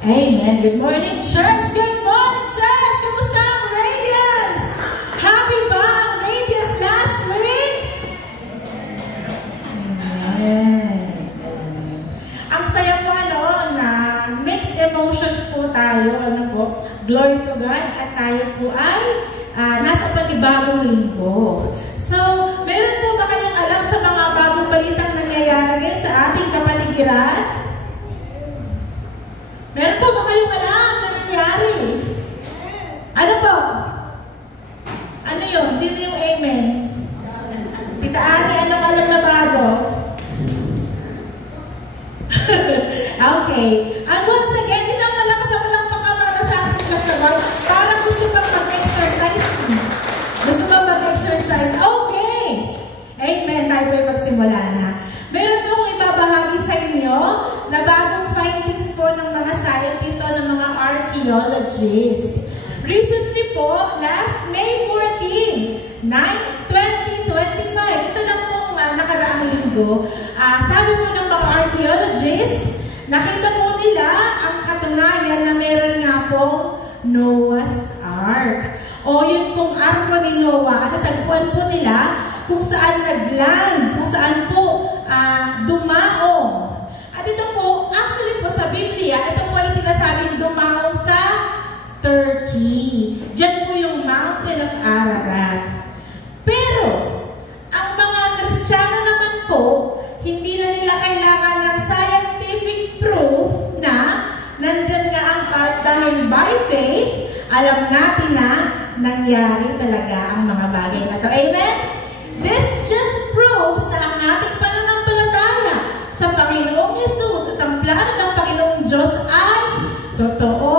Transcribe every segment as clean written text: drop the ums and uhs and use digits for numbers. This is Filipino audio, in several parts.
Amen. Good morning, church. Good morning, church. Kamusta ang Radiance? Happy ba ang Radiance last week? Amen. Ang saya po na mixed emotions po tayo. Glory to God. At tayo po ay nasa panibagong linggo. So, meron po ba kayong alam sa mga bagong balitang nangyayari ngayon sa ating kapaligiran? Meron po ba kayong alam na nangyari? Ano po? Ano yun? Sino yung amen? Tita Ani, anong alam na bago? Okay. And once again, isang malakas na palakpakan para sa ating Diyos na Lord. Para gusto bang mag-exercise? Gusto bang mag-exercise? Okay! Amen. Tayo po'y magsimula na. Meron po akong ibabahagi sa inyo na bagong findings po ng mga scientists o ng mga archaeologists. Recently po, last May 14, 2025, ito lang po nakaraang linggo, sabi po ng mga archaeologists, nakita po nila ang katunayan na meron nga pong Noah's Ark. O yun pong arko ni Noah, natagpuan po nila kung saan nagland, kung saan po dumaong. At ito po, actually po sa Biblia, ito po ay sinasabing dumaong sa Turkey. Diyan po yung Mountain of Ararat. Pero, ang mga Kristiyano naman po, hindi na nila kailangan ng scientific proof na nandyan nga ang ark dahil by faith, alam natin na nangyari talaga ang mga bagay na ito. Amen? This just proves na ang ating pananampalataya sa Panginoong Hesus at ang plano ng Panginoong Diyos ay totoo,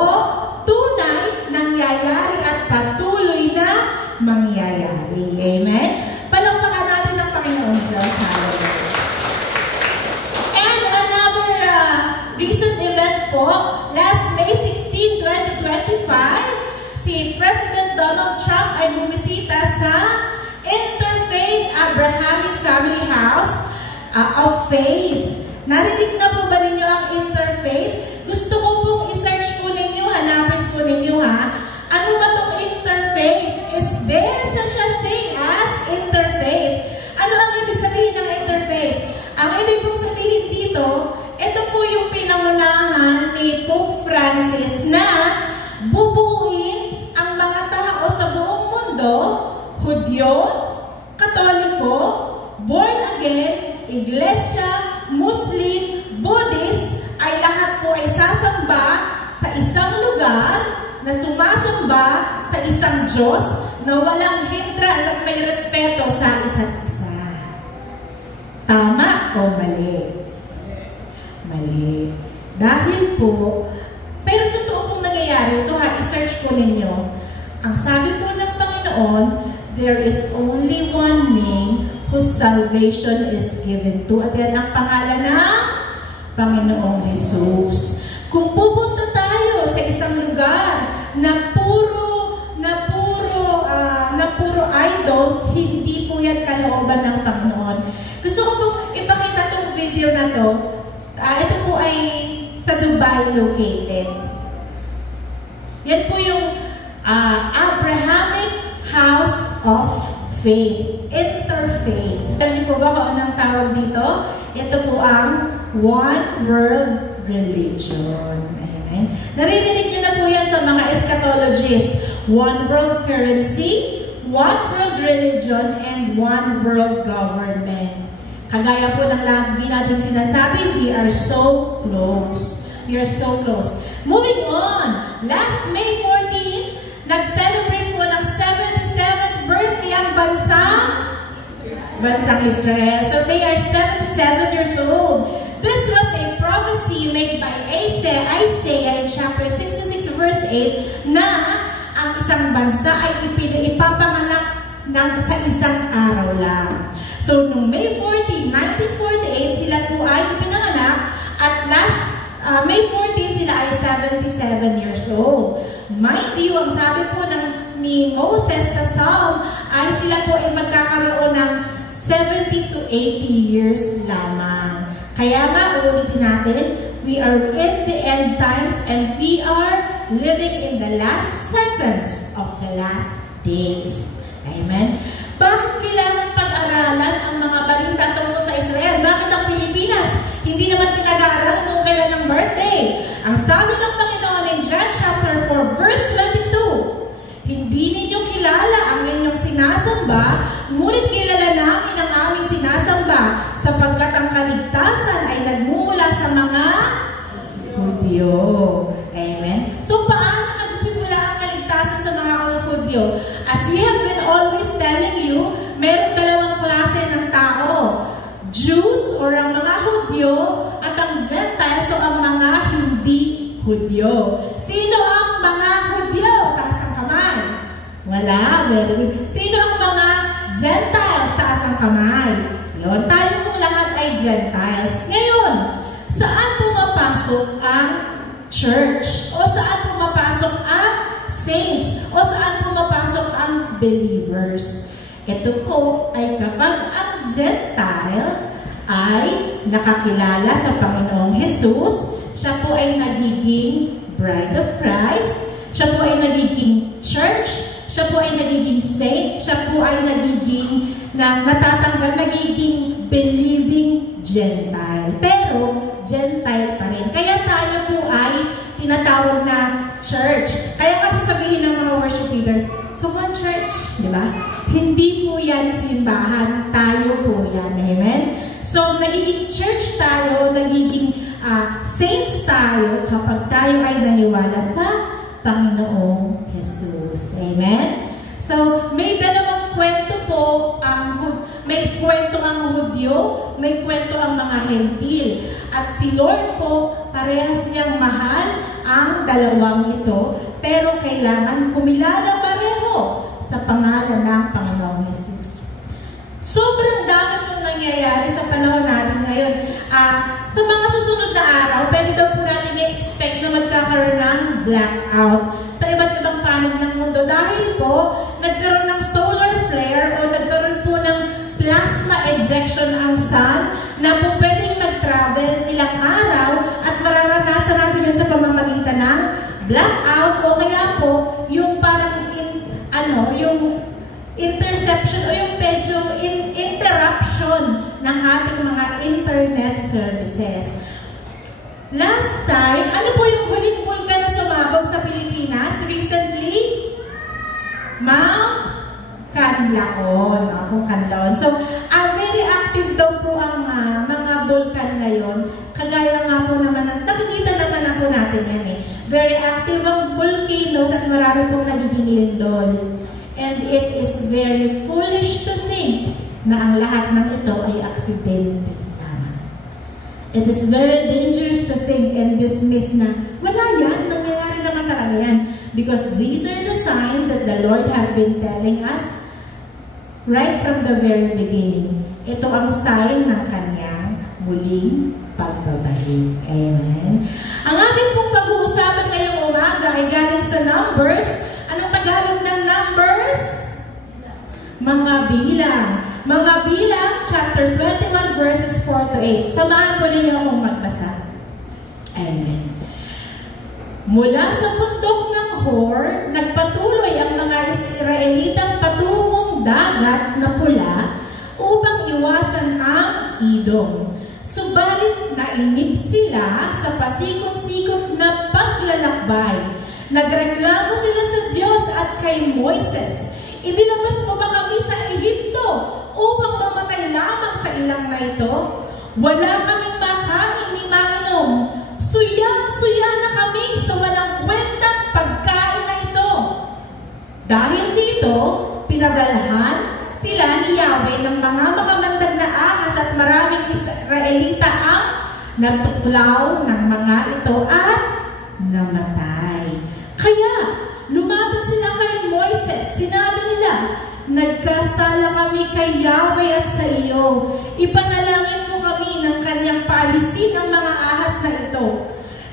tunay, nangyayari at patuloy na mangyayari. Amen? Palakpakan natin ang Panginoong Diyos. Hallelujah. And another recent event po, last May 16, 2025, si President Donald Trump ay bumisita sa Interfaith Abrahamic Family House of Faith. Narinig na po ba ninyo ang interfaith? Gusto ko pong i-search po ninyo, hanapin po ninyo ha. Ano ba itong interfaith? Is there such a thing as interfaith? Ano ang ibig sabihin ng interfaith? Ang ibig pong sabihin dito, ito po yung pinangunahan ni Pope Francis na bubuuin ang mga tao sa buong mundo, Hudyo, Katoliko, born again, Iglesia, Muslim, Buddhist, ay lahat po ay sasamba sa isang lugar na sumasamba sa isang Diyos na walang hindrance at may respeto sa isa't isa. Tama o mali? Mali. Dahil po, pero totoo pong nangyayari, ito ha, i-search po ninyo. Ang sabi po ng Panginoon, there is only one name whose salvation is given to. At yan ang pangalan ng Panginoong Jesus. Kung pupunta tayo sa isang lugar na puro idols, hindi po yan kalooban ng Panginoon. Gusto ko po ipakita itong video na to. Ito po ay sa Dubai located. Yan po yung Abrahamic House of Faith, Interfaith. Alam niyo po ba kung anong tawag dito? Ito po ang One World Religion. Amen. Naririnig niyo na po yan sa mga eschatologists. One World Currency, One World Religion, and One World Government. Kagaya po ng lagi natin sinasabi, we are so close. We are so close. Moving on, last May 14, nag-celebrate po ng 77th birthday ang bansang Israel. So they are 77 years old. This was a prophecy made by Isaiah in chapter 66 verse 8 na ang isang bansa ay ipapanganak sa isang araw lang. So, noong May 14, 1948, sila po ay ipinanganak at last May 14, sila ay 77 years old. Mind you, ang sabi po ni Moses sa Psalm ay sila po ay magkakaroon ng 70 to 80 years lamang. Kaya nga, ulitin natin, we are in the end times and we are living in the last seconds of the last days. Amen? Bakit kailangan pag-aralan ang mga balita tungkol sa Israel? Bakit ang Pilipinas hindi naman pinag-aaral kung kailan ang birthday? Ang sabi ng Panginoon in John chapter 4 verse 22, hindi ninyo kilala ang inyong sinasamba, ngunit kilala namin ang aming sinasamba, sapagkat ang kaligtasan ay nagmumula sa mga Hudyo. Amen? So, paano nagsimula ang kaligtasan sa mga Hudyo? As we have been always telling you, mayroong dalawang klase ng tao. Jews or ang mga Hudyo at ang Gentiles o ang mga hindi Hudyo. Sino ang mga Hudyo? Taas ang kamay. Wala. Very good. Sino ang mga Gentiles? Taas ang kamay. Yun. Tayo pong lahat ay Gentiles. Ngayon, saan pumapasok ang church? O saan pumapasok ang saints? O saan pumapasok ang believers? Ito po ay kapag ang Gentile ay nakakilala sa Panginoong Jesus, siya po ay nagiging bride of Christ, siya po ay nagiging church, siya po ay nagiging saint, siya po ay nagiging nagiging believing Gentile. Pero Gentile pa rin. Kaya tayo po ay tinatawag na church. Kaya kasi sabihin ng mga worship leader, come on church, di ba? Hindi po yan simbahan, tayo po yan. Amen? So, nagiging church tayo, nagiging saints tayo kapag tayo ay naniwala sa Panginoong Jesus. Amen? So, may dalawang kwento po, may kwento ang Hudyo, may kwento ang mga Hentil. At si Lord po, parehas niyang mahal ang dalawang ito, pero kailangan kumilala pareho sa pangalan ng Panginoong Jesus. Sobrang dami pong nangyayari sa panahon natin ngayon. Sa mga susunod na araw, pwede daw po natin i-expect na magkakaroon ng blackout sa iba't ibang panig ng mundo dahil po nagkaroon ng solar flare o nagkaroon po ng plasma ejection ang sun na po pwedeng mag-travel ilang araw at mararanasan natin yun sa pamamagitan ng blackout o kaya po yung parang yung interception o yung medyo interruption ng ating mga internet services. Last time, ano po yung huling vulkan na sumabog sa Pilipinas recently? Mount Canlaon. Canlaon. So, very active daw po ang mga vulkan ngayon. Kagaya nga po naman, nakikita naman na po natin yan eh. Very active ang volcanoes at marami pong nagiging lindol. And it is very foolish to think na ang lahat ng ito ay aksidente lamang. It is very dangerous to think and dismiss na wala yan, nangyayari naman talaga yan. Because these are the signs that the Lord have been telling us right from the very beginning. Ito ang sign ng kanyang muling pagbabalik. Amen. Ang ating pong pag-uusapan ngayong umaga ay galing sa Numbers. Anong Tagalog ng Numbers? Mga bilang. Mga bilang, chapter 21, verses 4 to 8. Samahan po ninyo akong magbasa. Amen. Mula sa bundok ng Hor, nagpatuloy ang mga Israelitang patungong dagat na pula upang iwasan ang Edom. Subalit nainip sila sa pasikot-sikot na paglalakbay. Nagreklamo sila sa Diyos at kay Moises, "Inilabas mo ba kami sa Ehipto upang mamatay lamang sa ilang na ito? Wala kaming makain ni mainom. Suyang-suya na kami sa walang kwentang pagkain na ito." Dahil dito, pinadalhan sila ni Yahweh ng mga makamandag na ahas at maraming Israelita ang natuklaw ng mga ito at namatay. Kaya, lumapit sila kay Moises. Sinabi nila, "Nagkasala kami kay Yahweh at sa iyo. Ipanalangin mo kami ng kanyang paalisin ang mga ahas na ito."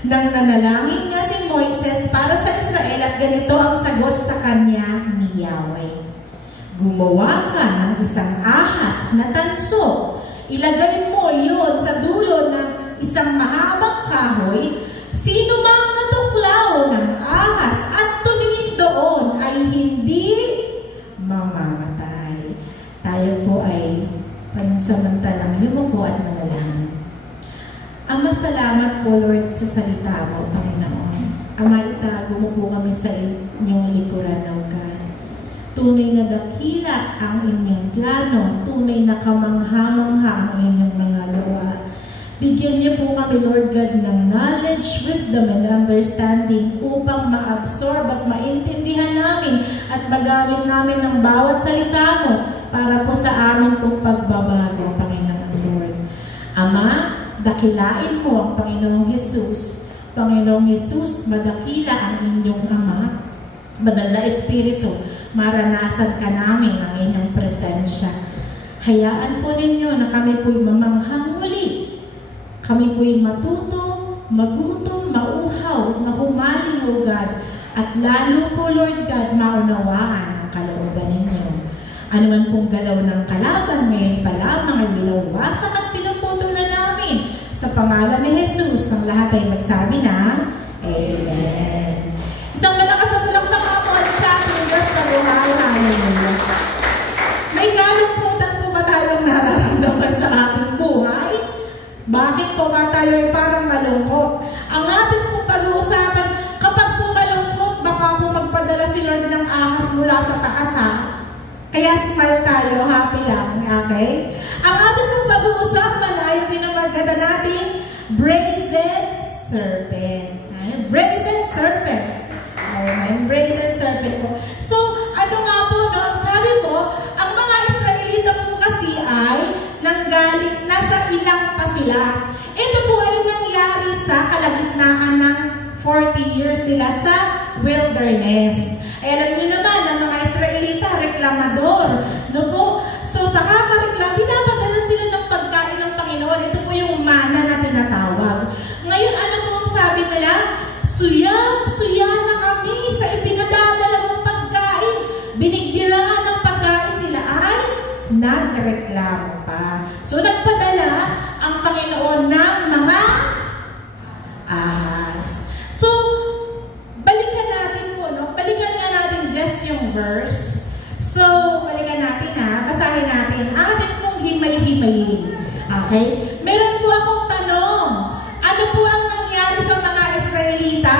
Nang nanalangin nga si Moises para sa Israel at ganito ang sagot sa kanya ni Yahweh, "Gumawa ka ng isang ahas na tanso. Ilagay mo iyon sa dulo ng isang mahabang kahoy salamat po, Lord, sa salita mo, Panginoon. Ama, itago mo po kami sa inyong likuran, O God. Tunay na dakila ang inyong plano, tunay na kamangha-mangha ang inyong mga gawa. Bigyan niyo po kami, Lord God, ng knowledge, wisdom, and understanding upang ma-absorb at maintindihan namin at magamit namin ang bawat salita mo para po sa amin pong pagbabago, Panginoon Lord. Ama, dakilain mo ang Panginoong Jesus. Panginoong Jesus, madakila ang inyong Ama. Banal na Espiritu, maranasan ka namin ang inyong presensya. Hayaan po ninyo na kami po'y mamanghang muli. Kami po'y matuto, magutom, mauhaw, mahumaling, O God. At lalo po, Lord God, maunawaan ang kalooban ninyo. Ano man pong galaw ng kalaban, ngayon pa lamang ay wilawasak at pinuputol na namin. Sa pangalan ni Jesus, ang lahat ay magsabi ng Amen. Isang malakas na palakpakan po sa ating Diyos na buhay. Hallelujah. May kalungkutan po ba tayong nararamdaman sa ating buhay? Bakit po ba tayo ay parang malungkot? Ang ating pong pag-uusapan, kapag po malungkot, baka po magpadala si Lord ng ahas mula sa taas, ha? Kaya smile tayo, happy lang, okay? Ang ating pong pag-uusapan ay pinamaganda natin, brazen serpent. Brazen serpent. Amen. Brazen serpent po. So, ano nga po, no? Ang sabi ko, ang mga Israelita po kasi ay nanggaling, nasa ilang pa sila. Ito po ay nangyari sa kalagitnaan ng 40 years nila sa wilderness. Ay, alam niyo naman, ang mga Israelita, reklamador. No po? So, sa kakareklam, pinapadalan sila ng pagkain ng Panginoon. Ito po yung mana na tinatawag. Ngayon, ano po ang sabi nila? Suya na kami sa ipinadadala mong pagkain. Binigyan ng pagkain sila ay nagreklamo pa. So, nagpadala ang Panginoon ng mga ahas. So, balikan natin po, no? Balikan nga natin just yung verse. So, balikan natin, ha? Basahin natin. Atin pong himay-himayin. Okay? Meron po akong tanong. Ano po ang nangyari sa mga Israelita?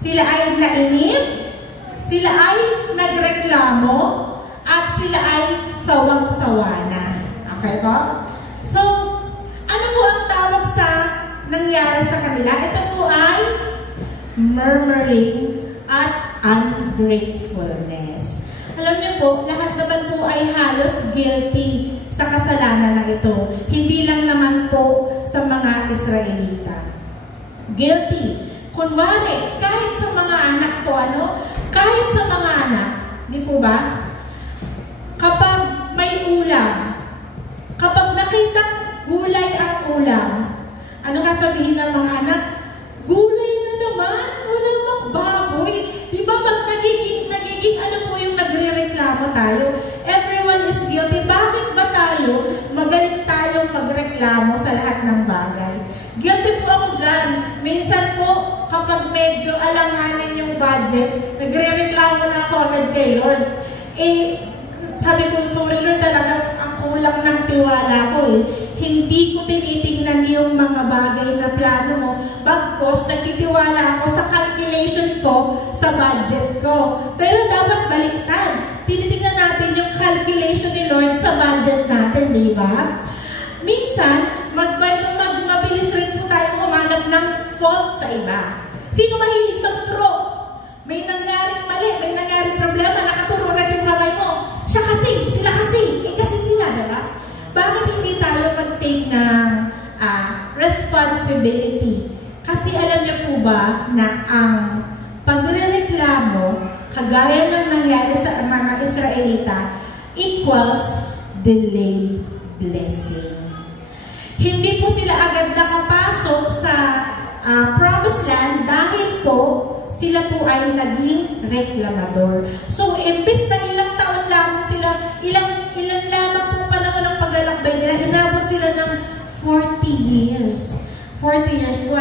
Sila ay nainip, sila ay nagreklamo, at sila ay sawang-sawa na. Okay po? So, ano po ang tawag sa nangyari sa kanila? Ito po ay murmuring at ungratefulness. Alam niyo po, lahat naman po ay halos guilty sa kasalanan na ito. Hindi lang naman po sa mga Israelita. Guilty. Kunwari, kahit sa mga anak po, kahit sa mga anak, di po ba? Kapag may ulam, kapag nakita gulay ang ulam, ano kasabihin ng mga anak? Gulay na naman, wala mang baboy. Di ba nagiging ano po yung nagre-reklamo tayo? Everyone is guilty. Bakit ba tayo magaling tayong magreklamo sa lahat ng bagay? Guilty po ako dyan. Minsan po, kapag medyo alanganin yung budget, nagre-reklamo na ako agad kay Lord. Sabi ko, sorry Lord, talagang ang kulang ng tiwala ko eh. Hindi ko tinitingnan yung mga bagay na plano mo. Bagkos, nagtitiwala ako sa calculation ko, sa budget ko. Pero dapat baliktad. Tinitingnan natin yung calculation ni Lord sa budget natin, di ba? Minsan, mabilis rin po tayo humanap ng fault sa iba. Sino mahilig mag-throw? May nangyaring mali, may nangyaring problema, nakaturo agad yung kamay mo. Siya kasi, sila kasi, kasi sila, diba? Bakit hindi tayo mag-take ng responsibility? Kasi alam niyo po ba na ang pagre-reklamo, kagaya ng nangyari sa mga Israelita, equals delayed blessing. Hindi po sila agad nakapasok sa promised land dahil po sila po ay naging reklamador. So, imbis na ilang taon lamang sila, ilang lamang po panahon ng paglalakbay nila, inabot sila ng 40 years. 40 years po,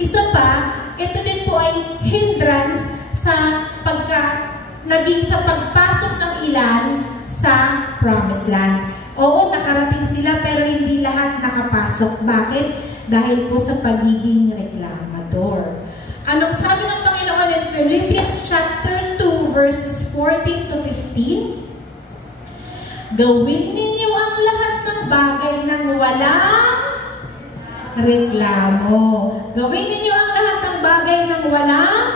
Isa pa, ito din po ay hindrance sa pagpasok ng ilan sa promised land. Oo, nakarating sila pero hindi lahat nakapasok. Bakit? Dahil po sa pagiging reklamador. Anong sabi ng Panginoon in Philippians chapter 2 verses 14 to 15? Gawin ninyo ang lahat ng bagay nang walang reklamo. Gawin ninyo ang lahat ng bagay nang walang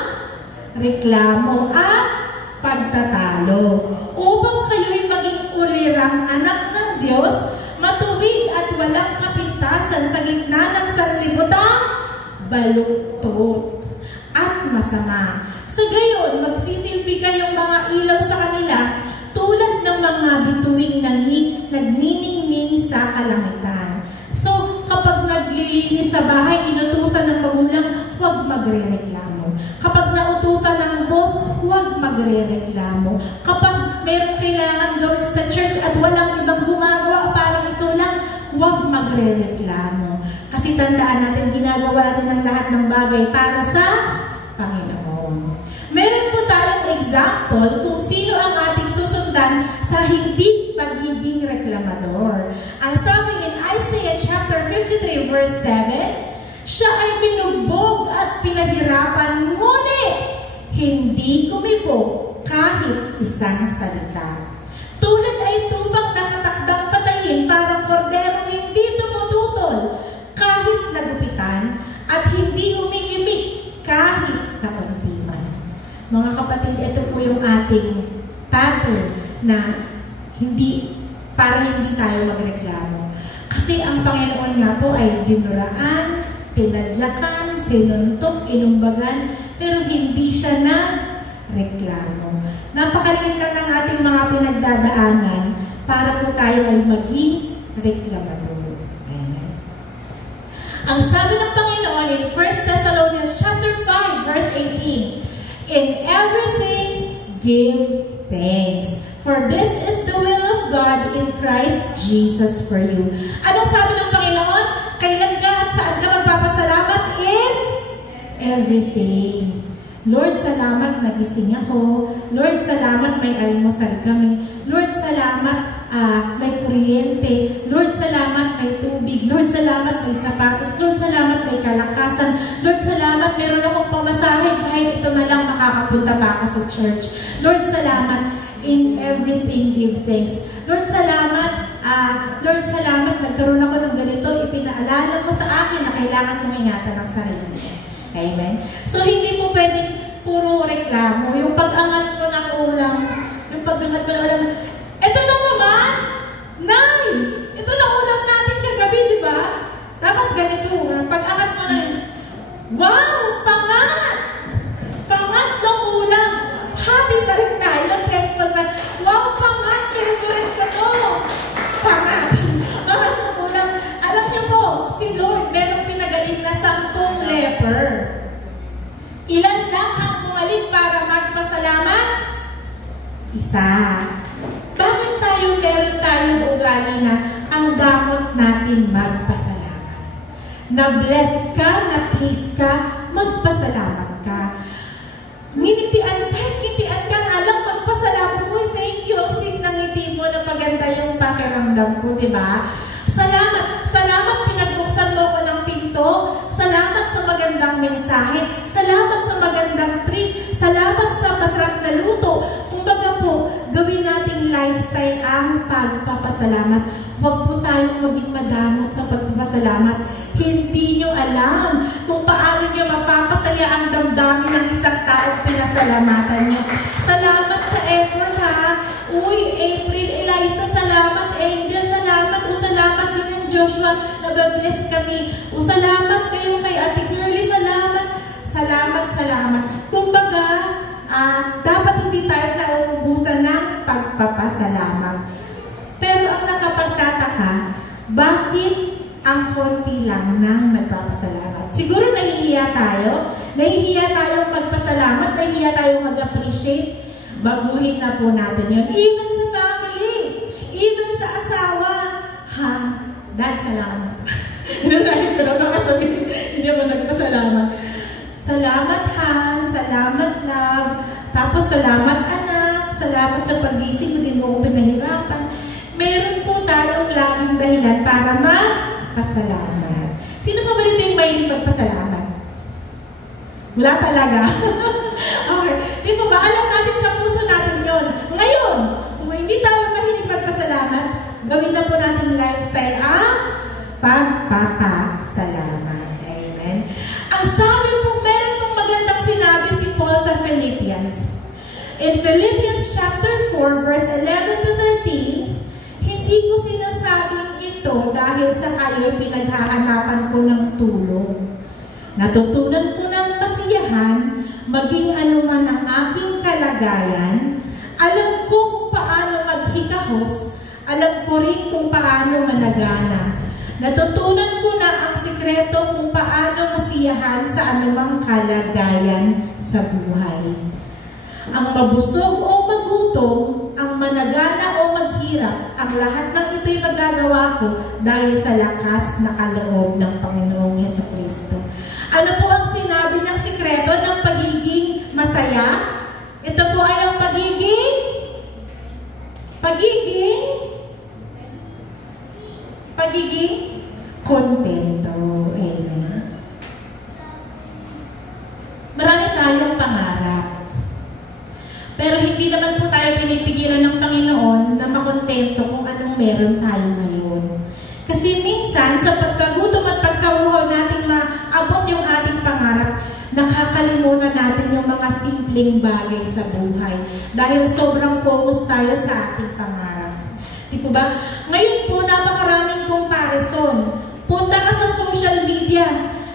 reklamo at pagtatalo, upang kayo'y maging ulirang anak ng Diyos, matuwid at walang kapintasan sa gitna ng sanlibutan, baluktot at masama. So gayon, magsisilbi kayong mga ilaw sa kanila, tulad ng mga bituing nagniningning sa kalangitan. So, kapag naglilinis sa bahay, inutusan ng magulang, huwag magre-reklamo. Kapag nautusan ng boss, huwag magre-reklamo. Kapag mayroong kailangan gawin sa church at walang ibang gumagawa, parang ikaw lang, huwag magre-reklamo. Kasi tandaan natin, ginagawa natin ang lahat ng bagay para sa Panginoon. Meron po tayong example kung sino ang ating susundan sa hindi pagiging reklamador. Ang sabi in Isaiah chapter 53 verse 7, siya ay binugbog at pinahirapan, ngunit hindi kumibo kahit isang salita. Tulad ay tupang nakatakdang patayin, parang korderong hindi tumututol kahit nagupitan, at hindi umiimik kahit napagtiman. Mga kapatid, ito po yung ating pattern na para hindi tayo magreklamo. Kasi ang Panginoon nga po ay dinuraan, tinadyakan, sinuntok, inumbagan, pero hindi siya nagreklamo. Napakaliit lang ng ating mga pinagdadaanan para po tayo ay maging reklamador. Amen. Ang sabi ng Panginoon in 1 Thessalonians chapter 5 verse 18, in everything give thanks, for this is the will of God in Christ Jesus for you. Anong sabi ng Panginoon? Kailan ka at saan ka magpapasalamat? In everything. Lord, salamat nagising ako. Lord, salamat may almusal kami. Lord, salamat may kuryente. Lord, salamat may tubig. Lord, salamat may sapatos. Lord, salamat may kalakasan. Lord, salamat meron akong pamasahe kahit ito na lang makakapunta pa ako sa church. Lord, salamat. In everything, give thanks. Lord, salamat. Lord, salamat. Nagkaroon ako ng ganito. Ipinaalala mo sa akin na kailangan mong ingatan ang sarili mo. Amen? So, hindi mo pwedeng puro reklamo. Yung pag-angat mo ng ulam, yung pag-angat mo ng ulam, ito na naman! Nay! Ito na ulam natin kagabi, di ba? Dapat ganito. Pag-angat mo na, wow! Pangat! Pangatlong ulam! Happy pa rin tayo. Thankful pa. Wow! Pangat! Favorite ko to! Pangat! Pangatlong ulam. Alam niyo po, si Lord, merong pinagaling na 10 leper. Ilan lang ang pumalit para magpasalamat? Isa. Bakit meron tayong ugali na ang damot natin magpasalamat? Na-bless ka, na-please ka, magpasalamat ka. Kahit ngitian ka nga lang, magpasalamat mo. Thank you, ang sweet ng ngiti mo na maganda yung pakiramdam ko, di ba? Salamat. Salamat, pinagbuksan mo ko ng pinto. Salamat sa magandang mensahe. Salamat sa magandang treat. Salamat sa masarap na luto. Kumbaga po, gawin nating lifestyle ang pagpapasalamat. Huwag po tayong maging madamot sa pagpapasalamat. Hindi nyo alam kung paano nyo mapapasaya ang damdamin ng isang taong pinasalamatan nyo. Salamat sa effort, ha? Uy, April, Eliza, salamat. Angel, salamat. O salamat din ng Joshua, nababless kami. O salamat kayo kay Ate Girlie, salamat. Salamat, salamat. Kumbaga, dapat hindi tayo nauubusan ng pagpapasalamat. Pero ang nakapagtataka, bakit ang konti lang nang nagpapasalamat? Siguro nahihiya tayo. Nahihiya tayong magpasalamat, nahihiya tayong mag-appreciate. Baguhin na po natin yun. Even sa family, even sa asawa. Dad, salamat. Pero baka sabihin, hindi mo nagpasalamat. Salamat, Han. Salamat, love. Tapos, salamat, anak. Salamat sa pag-gising. Hindi mo ko pinahirapan. meron po tayong laging dahilan para magpasalamat. Sino pa ba dito yung mahilig magpasalamat? Wala talaga. Okay. Di ba ba? Alam natin sa puso natin yon. Ngayon, kung hindi tayo mahilig magpasalamat, gawin na po natin lifestyle ang pagpapasalamat. Amen. Ang sabi po, meron pong magandang sinabi si Paul sa Philippians. In Philippians chapter 4, verse 11 to 13, hindi ko sinasabing ito dahil sa kayo pinaghahanapan ko ng tulong. Natutunan ko ng masiyahan, maging anuman ang aking kalagayan. Alam ko kung paano maghikahos, alam ko rin kung paano managana. Natutunan ko na ang sikreto kung paano masiyahan sa anumang kalagayan sa buhay. Ang mabusog o magutom, ang managana o maghirap, ang lahat ng ito'y magagawa ko dahil sa lakas na kaloob ng Panginoong Jesucristo. Ano po ang sinabi ng sikreto ng pagiging masaya? Ito po ay ang pagiging kontento. Amen. Marami tayong pangarap. Pero hindi naman po tayo pinipigilan ng Panginoon na makontento kung anong meron tayo ngayon. Kasi minsan, sa pagkagutom at pagkauhaw nating maabot yung ating pangarap, nakakalimutan natin yung mga simpleng bagay sa buhay. Dahil sobrang focus tayo sa ating pangarap. Di po ba? Ngayon po, napakaraming comparison. Punta ka sa social media.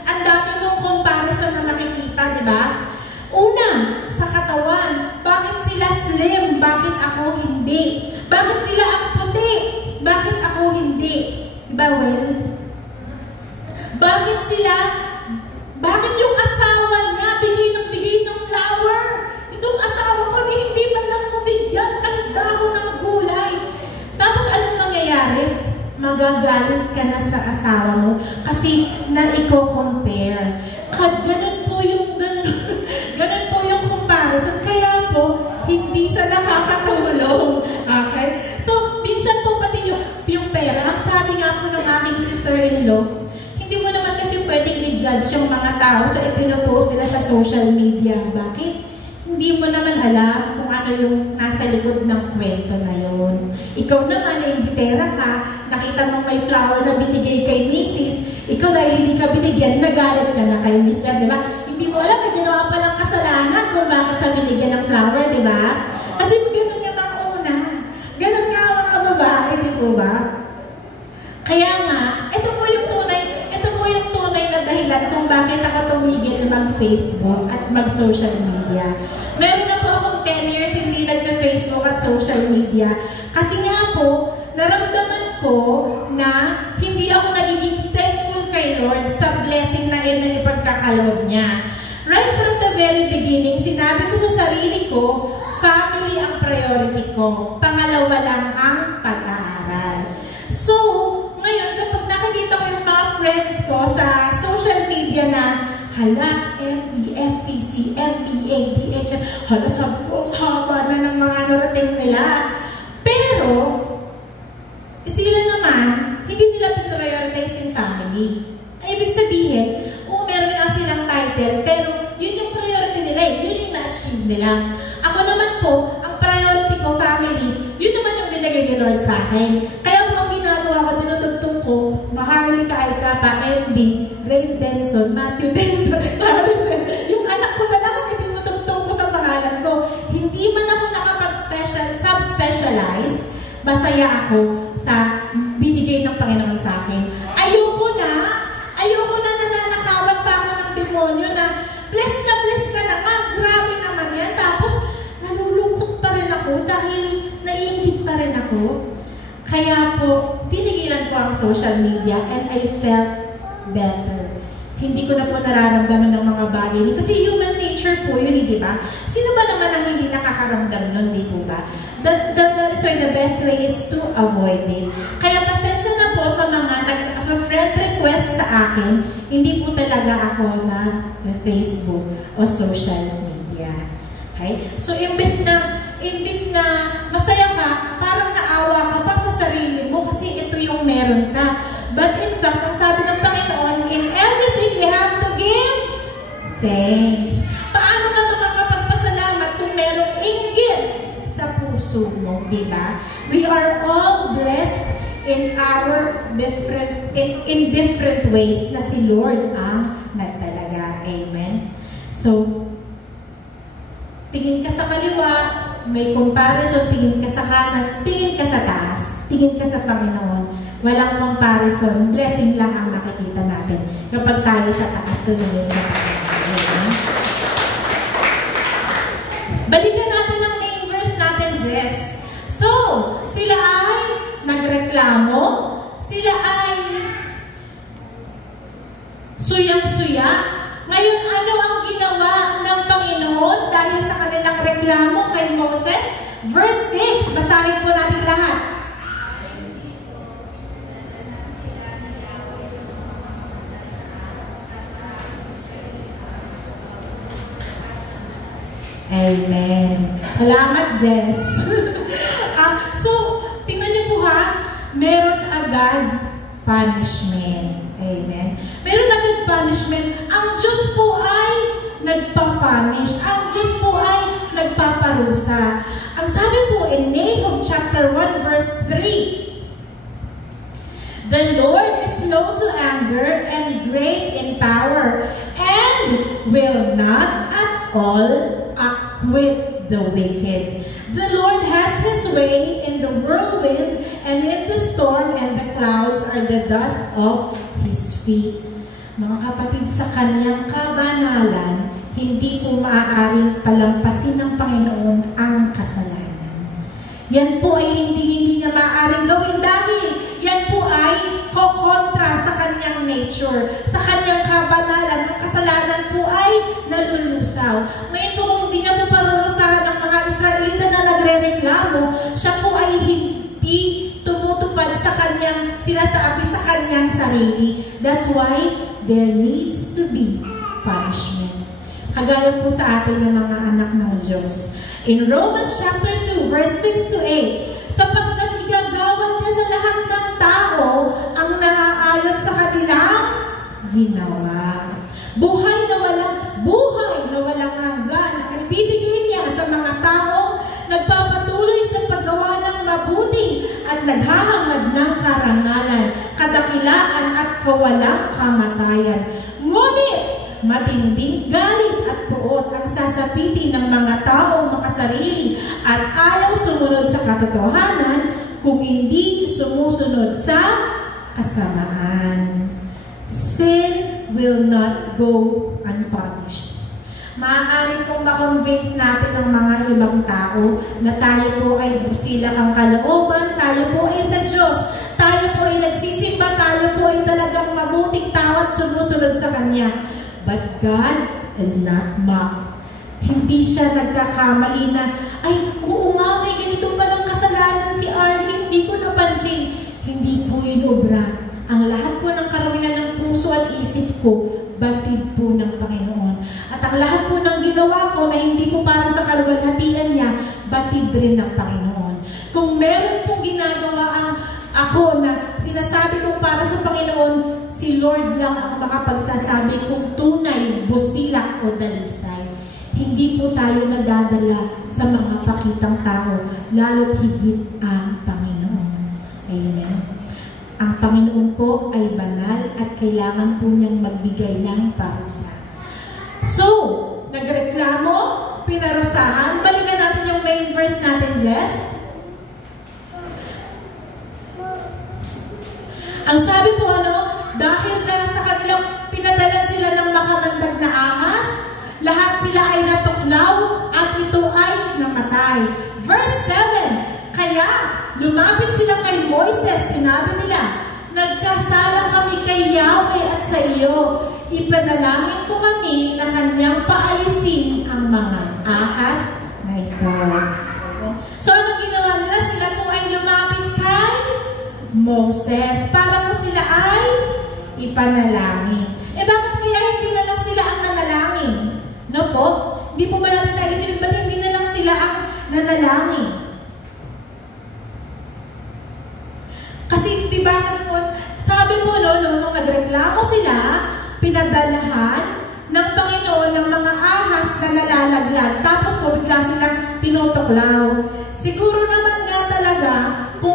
Ang dami mong comparison na makikita, di ba? Una, sa katawan. Bakit sila slim? Bakit ako hindi? Bakit sila ang puti? Bakit ako hindi? Diba, well? Bakit yung asawa niya bigay ng flower? Itong asawa ko hindi man lang mabigyan kahit dahon ng gulay. Tapos anong mangyayari? Magagalit ka na sa asawa mo kasi na-i-compare. Ganun po yung comparison. Kaya po, hindi siya nakakatulong. Okay? So, minsan po pati yung pera, ang sabi nga po ng aking sister-in-law, hindi mo naman kasi pwedeng i-judge yung mga tao sa ipinopost nila sa social media. Bakit? Hindi mo naman alam kung ano yung nasa likod ng kwento na yun. Ikaw naman, yung gitera ka, nakita mo may flower na binigay kay Mrs. Ikaw ay hindi ka binigyan, nagalit ka na kay Mr. Diba? Hindi mo alam, ginawa pa ng kasalanan kung bakit siya binigyan ng flower, diba? Kasi ganun nga mga una. Ganun nga mga babae, di po ba? Kaya nga, ito po yung tunay na dahilan kung bakit ako tumigil mag-Facebook at mag-social media. Meron na po akong 10 years hindi nag-Facebook at social media. Kasi nga po, naramdaman ko na hindi ako nagiging thankful kay Lord sa blessing na yun na ipagkakaloob niya. Right from the very beginning, sinabi ko sa sarili ko, family ang priority ko. Pangalawa lang ang pag-aaral. So, ngayon, kapag nakikita ko yung mga friends ko sa social media na, hala, MB, MPC, MBA, DH, hala, sabi ko, haba na ng mga narating nila. Pero, sila naman, hindi nila prioritize yung family. Ibig sabihin, meron nga silang title, pero yun yung priority nila, yun yung na-achieve nila. Ako naman po, ang priority ko, family, yun naman yung binigay ni Lord sa akin. Kaya po ang ginagawa ko, tinutugtong ko, Maharlika Aikapa, MD, Ray Denson, Matthew Denson, yung anak ko na lang ang tinutugtong ko sa pangalan ko. Hindi man ako subspecialize, masaya ako sa binigay ng Panginoon sa akin. Ayoko na nananakawan pa ako ng demonyo na blessed ka na nga, grabe naman yan. Tapos, nalulungkot pa rin ako dahil naiingit pa rin ako. Kaya po, tinigilan ko ang social media and I felt better. Hindi ko na po nararamdaman ng mga bagay. Kasi human nature po yun, di ba? Sino ba naman ang hindi nakakaramdam nun, di po ba? So the best way is to avoid it. Kaya pasensya na po sa mga nag-friend request sa akin, hindi po talaga ako nag-Facebook o social media. Okay? So imbis na masaya ka, parang naawa ka pa sa sarili are all blessed in different ways na si Lord ang nagtalaga. Amen? So, tingin ka sa kaliwa, may comparison, tingin ka sa kanan, tingin ka sa taas, tingin ka sa Panginoon. Walang comparison, blessing lang ang makikita natin kapag tayo sa taas tumingin sa Panginoon. Balikan natin ang main verse natin, Jess. So, sila ay nagreklamo, sila ay suyang-suya. Ngayon, ano ang ginawa ng Panginoon dahil sa kanilang reklamo kay Moses? Verse 6, basahin po natin lahat. Amen. Salamat, Jess. So, tingnan niyo po ha, meron agad punishment. Amen. Meron agad punishment. Ang Diyos po ay nagpapunish. Ang Diyos po ay nagpaparusa. Ang sabi po in Nahum chapter 1 verse 3, the Lord is slow to anger and great in power, and will not at all act with the wicked. The Lord has His way in the whirlwind and in the storm, and the clouds are the dust of His feet. Mga kapatid, sa kanyang kabanalan, hindi po maaaring palampasin ng Panginoon ang kasalanan. Yan po ay hindi niya maaaring gawin dahil yan po ay kokontra sa kanyang nature, sa kanyang kabanalan. Ang kasalanan po ay nalulusaw. Ngayon po, kung hindi niya po parurusahan ng mga Israelita na nagre-reklamo, siya po ay hindi tumutupad sa kanyang sinasabi sa kanyang sarili. That's why there needs to be punishment. Kagaya po sa atin ng mga anak ng Diyos. In Romans chapter 2, verse 6 to 8, sapagkat igagawad niya sa lahat ng tao ang naaayon sa kanilang ginawa. Buhay na walang hanggan ang ibibigay niya sa mga taong nagpapatuloy sa paggawa ng mabuti at naghahangad ng karangalan, kadakilaan at kawalang kamatayan. Ngunit matinding galit at puot ang sasapitin ng mga taong makasarili at ayaw sumunod sa katotohanan kung hindi sumusunod sa kasamaan. Sin will not go unpunished. Maaari pong makonvince natin ang mga ibang tao na tayo po ay busilak ang kalooban, tayo po ay sa Diyos, tayo po ay nagsisimba, tayo po ay talagang mabuting tao at sumusunod sa Kanya. But God is not mocked. Hindi siya nagkakamali na, ay, oo nga, may ganito palang kasalanan si Arlene, hindi ko napansin. Hindi po yun obra. Ang lahat po ng karamihan ng puso at isip ko, batid po ng Panginoon. At ang lahat po ng ginawa ko na hindi po para sa kaluwalhatian niya, batid rin ng Panginoon. Kung meron pong ginagawa ang ako na sinasabi kong para sa Panginoon, si Lord lang ang makapagsasabi kung tunay, busilak o dalisay. Hindi po tayo nadadala sa mga pakitang tao, lalo't higit ang Panginoon. Amen. Ang Panginoon po ay banal at kailangan po niyang magbigay ng parusa. So, nagreklamo, pinarusahan. Balikan natin yung main verse natin, Jess. Ang sabi po, dahil na sa kanilang pinadala sila ng makamandag na ahas, lahat sila ay natuklaw at ito ay namatay. Verse 7, kaya lumapit sila kay Moises, sinabi nila, nagkasala kami kay Yahweh at sa iyo. Ipanalangin mo kami na kanyang paalisin ang mga ahas na ito. So, anong ginawa nila? Sila po ay lumapit kay Moses para po sila ay ipanalangin. Bakit kaya hindi na lang sila ang nanalangin? No po? Hindi po ba natin naisip, ba't hindi na lang sila ang nanalangin? Kasi, di ba, sabi po, nung nagreklamo sila, pinadalahan ng Panginoon ng mga ahas na nalalaglag. Tapos po, bigla silang tinutuklaw. Siguro naman nga talaga, kung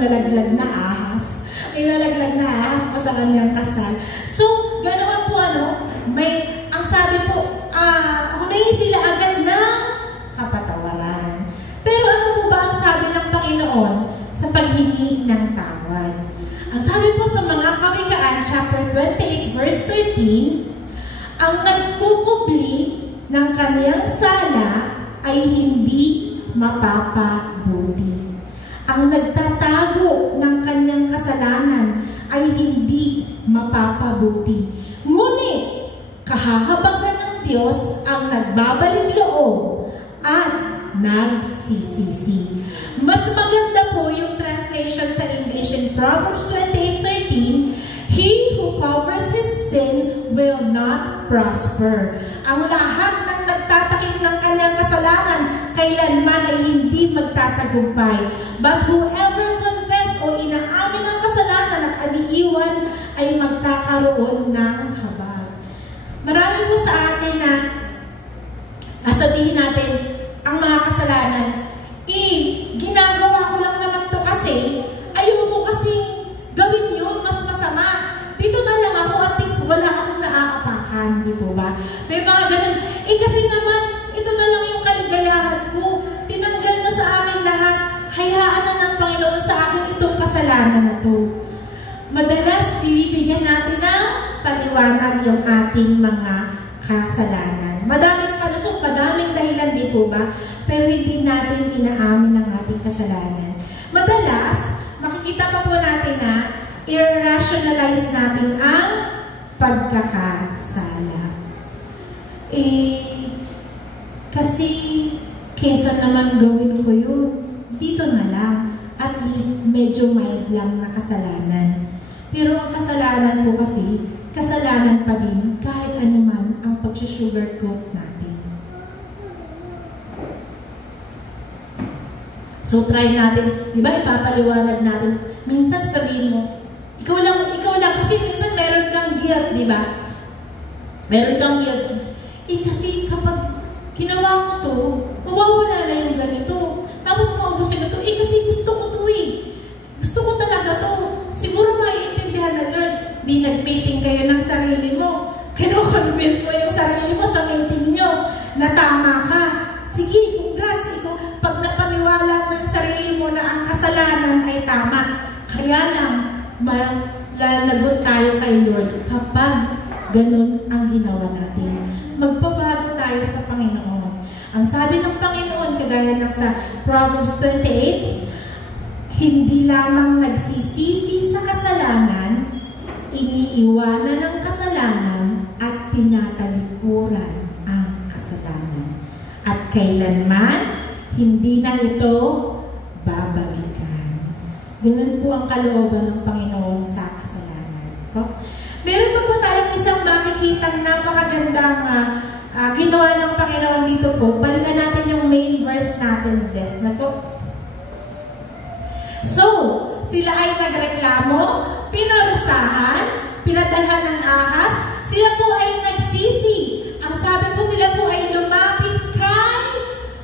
nalaglag na ahas. May nalaglag na ahas pa sa kanyang kasal. So, ganoon po ang sabi po, humingi sila agad ng kapatawaran. Pero ano po ba ang sabi ng Panginoon sa paghingi ng tawad? Ang sabi po sa mga Kawikaan, chapter 28, verse 13, ang nagkukubli ng kaniyang sala ay hindi mapapabuti. Ang nagtatago ng kanyang kasalanan ay hindi mapapabuti. Ngunit, kahahabagan ng Diyos ang nagbabalik loob at nagsisisi. Mas maganda po yung translation sa English in Proverbs 28:13, he who covers his sin will not prosper. Ang lahat ng nagtatakip ng kanyang kasalanan, kailanman ay hindi magtatagumpay. But whoever confess o inaamin ang kasalanan at aniiwan ay magkakaroon ng habag. Marami po sa atin na sabihin natin, ang mga kasalanan, ginagawa ko lang naman to kasi, ayoko kasing gawin yun, mas masama. Dito na lang ako, at least wala akong naaapakan, di po ba? May mga ganun, kasi naman, ito na lang yung kaligayahan ko, tinanggal na sa akin lahat, hayaan na ng Panginoon sa akin itong kasalanan na to. Madalas, bibigyan natin ng paliwanag yung ating mga kasalanan. Madaming palusok, madaming dahilan, di po ba? Pero hindi natin inaamin ang ating kasalanan. Madalas, makikita pa po natin na i-rationalize natin ang pagkakasala. Kasi kesa naman gawin ko yun, dito na lang. At least medyo mild lang na kasalanan. Pero ang kasalanan po kasi, kasalanan pa din kahit anuman ang pag-sugarcoat natin. So try natin, di ba ipapaliwanag natin, minsan sabihin mo, ikaw lang, kasi minsan meron kang guilt, di ba? Meron kang guilt. Kasi kapag ginawa ko to, mawawala na yung ganito. Tapos maubusin ko to, kasi gusto ko to Gusto ko talaga to. Siguro maiintindihan na Lord, di nag-meeting kayo ng sarili mo. Kino-convince mo yung sarili mo sa meeting nyo na tama ka. Sige, congrats. Pag napaniwala mo yung sarili mo na ang kasalanan ay tama, kaya lang, malalagot tayo kay Lord kapag ganun ang ginawa natin. Magbabago tayo sa Panginoon. Ang sabi ng Panginoon, kagaya ng sa Proverbs 28, hindi lamang nagsisisi sa kasalanan, iniiwanan ng kasalanan at tinatalikuran ang kasalanan. At kailanman, hindi na ito babalikan. Ganun po ang kalooban ng Panginoon sa kasalanan. Meron pa po tayong isang makikitang napakagandang ginawa ng Panginoon dito po. Balikan natin yung main verse natin, Jess, na po. So, sila ay nagreklamo, pinarusahan, pinadalhan ng ahas, sila po ay nagsisi. Ang sabi po, sila po ay lumapit kay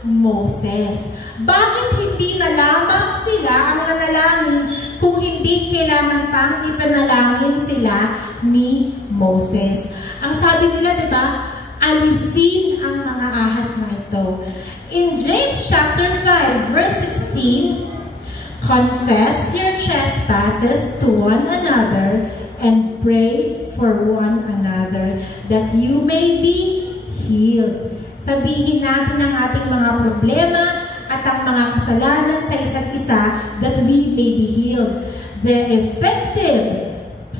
Moses. Bakit hindi na lamang sila ang nanalangin kung hindi kailangan pang ipanalangin sila ni Moses? Ang sabi nila, di ba, alisin ang mga ahas na ito. In James chapter 5, verse 16, confess your trespasses to one another and pray for one another that you may be healed. Sabihin natin ang ating mga problema at ang mga kasalanan sa isa't isa that we may be healed. The effective,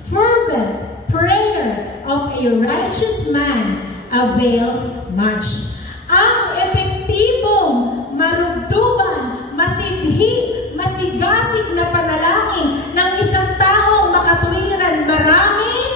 fervent prayer of a righteous man avails much. Ang epektibong, marubduban, masidhing, masigasig na panalangin ng isang taong makatuwiran, maraming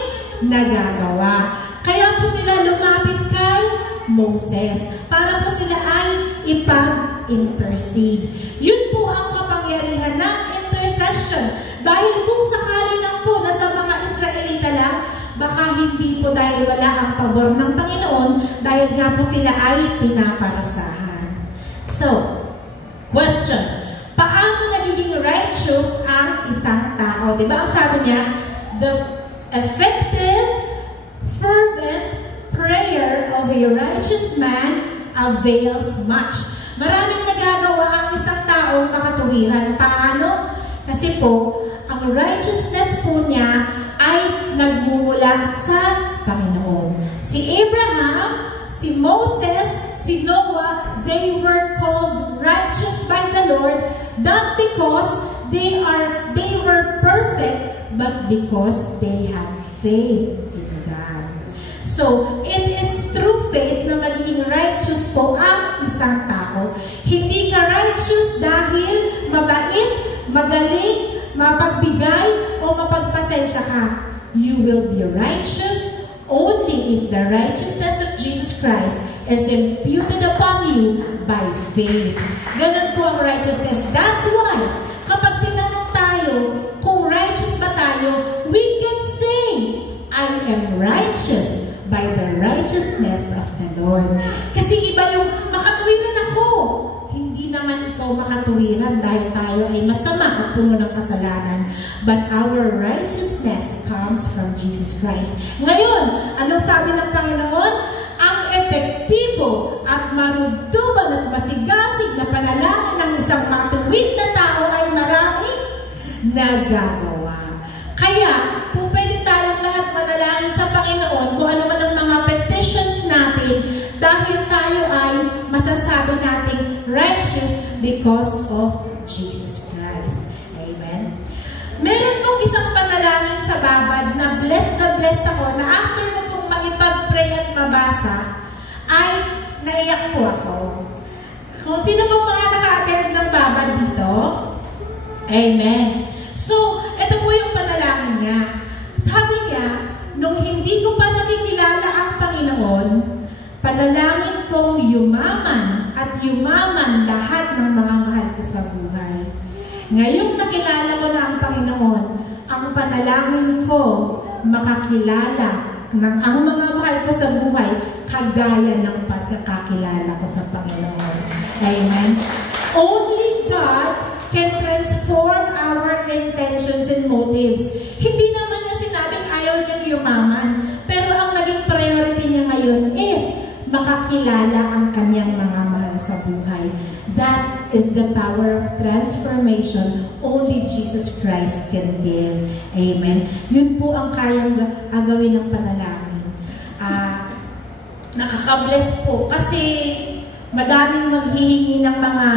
nagagawa. Kaya po sila lumapit kay Moses para po sila ay ipag-intercede. Yun po ang kapangyarihan ng intercession. Dahil kung sakali lang po na sa mga Israelita lang, baka hindi po dahil wala ang pabor ng Panginoon, dahil nga po sila ay pinaparusahan. So, question, paano nagiging righteous ang Di ba? Ang sabi niya, the effective, fervent prayer of a righteous man avails much. Maraming nagagawa ang isang taong makatuwiran. Paano? Kasi po, ang righteousness po niya ay nagmumula sa Panginoon. Si Abraham, si Moses, si Noah, they were called righteous by the Lord, not because they were perfect, but because they have faith in God. So, it is through faith na magiging righteous po ang isang tao. Hindi ka righteous dahil mabait, magaling, mapagbigay, o mapagpasensya ka. You will be righteous only if the righteousness of Jesus Christ is imputed upon you by faith. Ganun po ang righteousness. That's why, kapag tinanong tayo kung righteous ba tayo, we can say, I am righteous by the righteousness of the Lord. Kasi iba yung makatuwiran ako. Hindi naman ikaw makatuwiran dahil tayo ay masama at puno ng kasalanan. But our righteousness comes from Jesus Christ. Ngayon, anong sabi ng Panginoon? Ang epektibo at marugtuban at masigasig na panalangin ng isang matuwid na tao ay maraming nagagawa. Kaya, kung pwede tayong lahat manalangin sa Panginoon, kung ano man ang mga petitions natin, dahil tayo ay masasabi natin righteous because of Jesus Christ. Amen. Meron pong isang panalangin sa babad na blessed ako na after na pong makipag-pray at mabasa, ay naiyak po ako. Kung sino pong mga naka-attend ng babad dito? Amen. So, ito po yung panalangin niya. Sabi niya, nung hindi ko pa nakikilala ang Panginoon, panalangin kong yumaman at yumaman lahat ng mga mahal ko sa buhay. Ngayong nakilala ko na ang Panginoon, ang panalangin ko makakilala ng ang mga mahal ko sa buhay kagaya ng pagkakakilala ko sa Panginoon. Amen. Only God can transform our intentions and motives. Hindi naman niya sinabing ayaw niyang yumaman, pero ang naging priority niya ngayon is makakilala ang kanyang mga mahal sa buhay. That is the power of transformation only Jesus Christ can give. Amen. Yun po ang kayang gawin ng panalangin. Nakaka-bless po kasi madaming maghihingi ng mga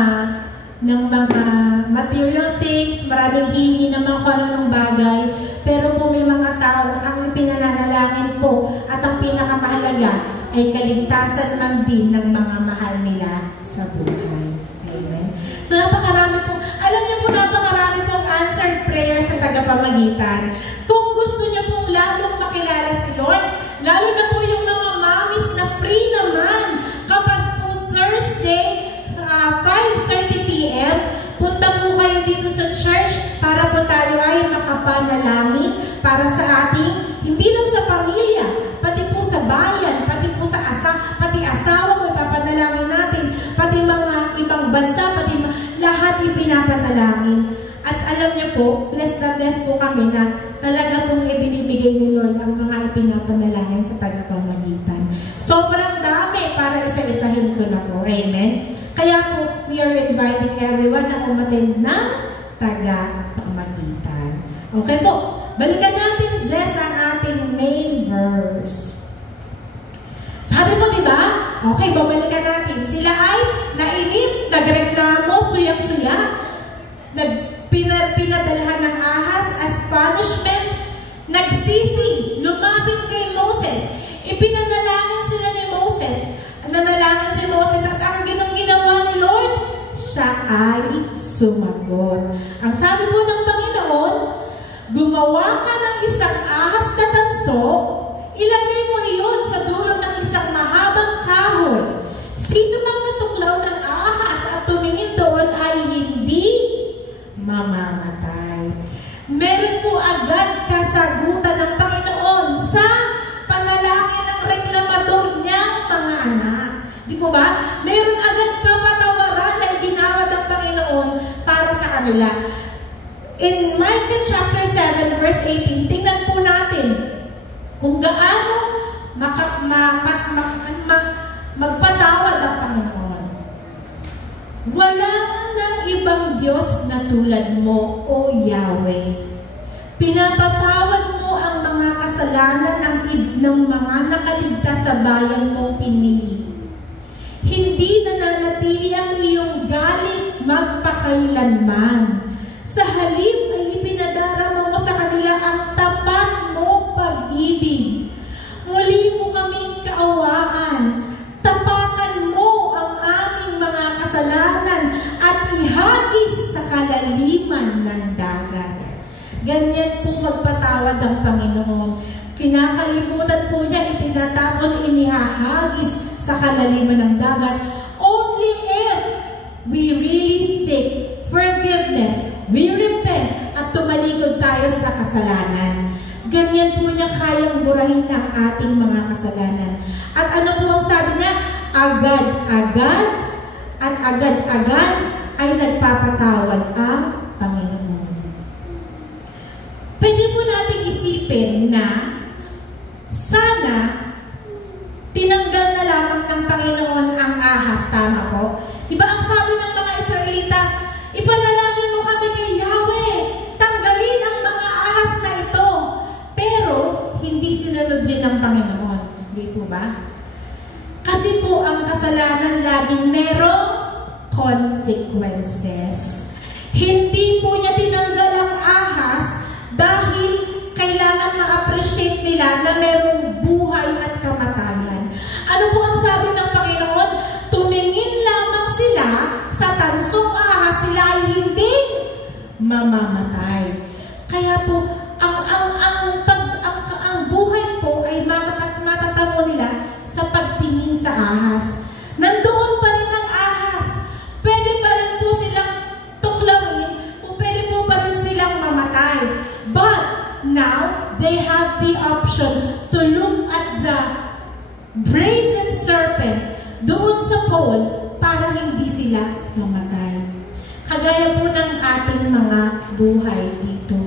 material things, maraming hihingi ng mga ng bagay, pero po may mga tao ang pinananalangin po at ang pinakamahalaga ay kaligtasan man din ng mga mahal nila sa buhay. Amen. So napakarami po, alam niyo po napakarami pong answered prayer sa tagapamagitan. Kung gusto niyo pong lalong makilala si Lord, lalo na po yung mga mommies na free naman, kapag po Thursday, 5:30 p.m., punta po kayo dito sa church para po tayo ay makapanalangin para sa ating, hindi lang sa pamilya, pati po sa bayan, pati po sa pati asawa ko ipapanalangin natin, pati mga ibang bansa, pati lahat ipinapanalangin. At alam niyo po, blessed na blessed po kami na talaga pong ibinibigay ni Lord ang mga ipinapanalangin sa tagapamagitan. Sobrang dami para isa-isahin ko na po. Amen? Kaya po, we are inviting everyone na umattend ng tagapamagitan. Okay po, balikan natin, Jess, ang ating main verse. Sabi po, di ba? Okay, babalikan natin. Sila ay nainip, nagreklamo, suyak-suya, pinadalhan ng ahas as punishment, nagsisi, lumapit kay Moses. Ipinanalangin sila ni Moses. Nanalangin si Moses at ang ginawa ni Lord, siya ay sumagot. Ang sabi po ng Panginoon, gumawa ka ng isang ahas na tanso, ilagay mo iyon sa dulo ng isang mahabang kahoy. Sino mang natuklaw ng ahas at tumingin doon ay hindi mamamatay. Meron po agad kasagutan ng Panginoon sa panalangin ng reklamador niyang mga anak. Di po ba? Meron agad kapatawaran na iginawad ng Panginoon para sa kanila. In Micah chapter 7 verse 18, tingnan po natin kung gaano magpatawad ang Panginoon. Wala nang ibang Diyos na tulad mo, O Yahweh. Pinapatawad mo ang mga kasalanan ng mga nakaligtas sa bayan mong pinili. Hindi nananatili ang iyong galit magpakailanman. Sa halip ay ipinadarama mo sa kanila ang tapat mong pag-ibig. Muli mo kaming kaawaan. Tapakan mo ang aming mga kasalanan at ihagis sa kalaliman ng dagat. Ganyan po magpatawad ang Panginoon. Kinakalimutan po niya, itinatapon, inihahagis sa kalaliman ng dagat. Only if we really seek forgiveness, we repent, at tumalikod tayo sa kasalanan. Ganyan po niya kayang burahin ang ating mga kasalanan. At ano po ang sabi niya? Agad-agad at agad-agad ay nagpapatawad ang Panginoon. Pwede po natin isipin na sana tinanggal na lamang ng Panginoon ang ahas. Tama po? Diba ang sabi ng mga Israelita, ipanalangin mo kami kay Yahweh, tanggalin ang mga ahas na ito. Pero hindi sinunod din ng Panginoon. Hindi po ba? Kasi po ang kasalanan laging merong consequences. Hindi po niya tinanggal ang ahas dahil kailangan ma-appreciate nila na merong buhay at kamatayan. Ano po ang sabi ng Panginoon? Tumingin lamang sila sa tansong ahas, sila ay hindi mamamatay. Kaya po, ang buhay po ay matatamo nila sa pagtingin sa ahas. Nandoon pa rin ang ahas. Pwede pa rin po silang tuklawin, o pwede po pa rin silang mamatay. But now, they have the option to look at the brazen serpent doon sa pole para hindi sila mamatay. Kagaya po ng ating mga buhay dito.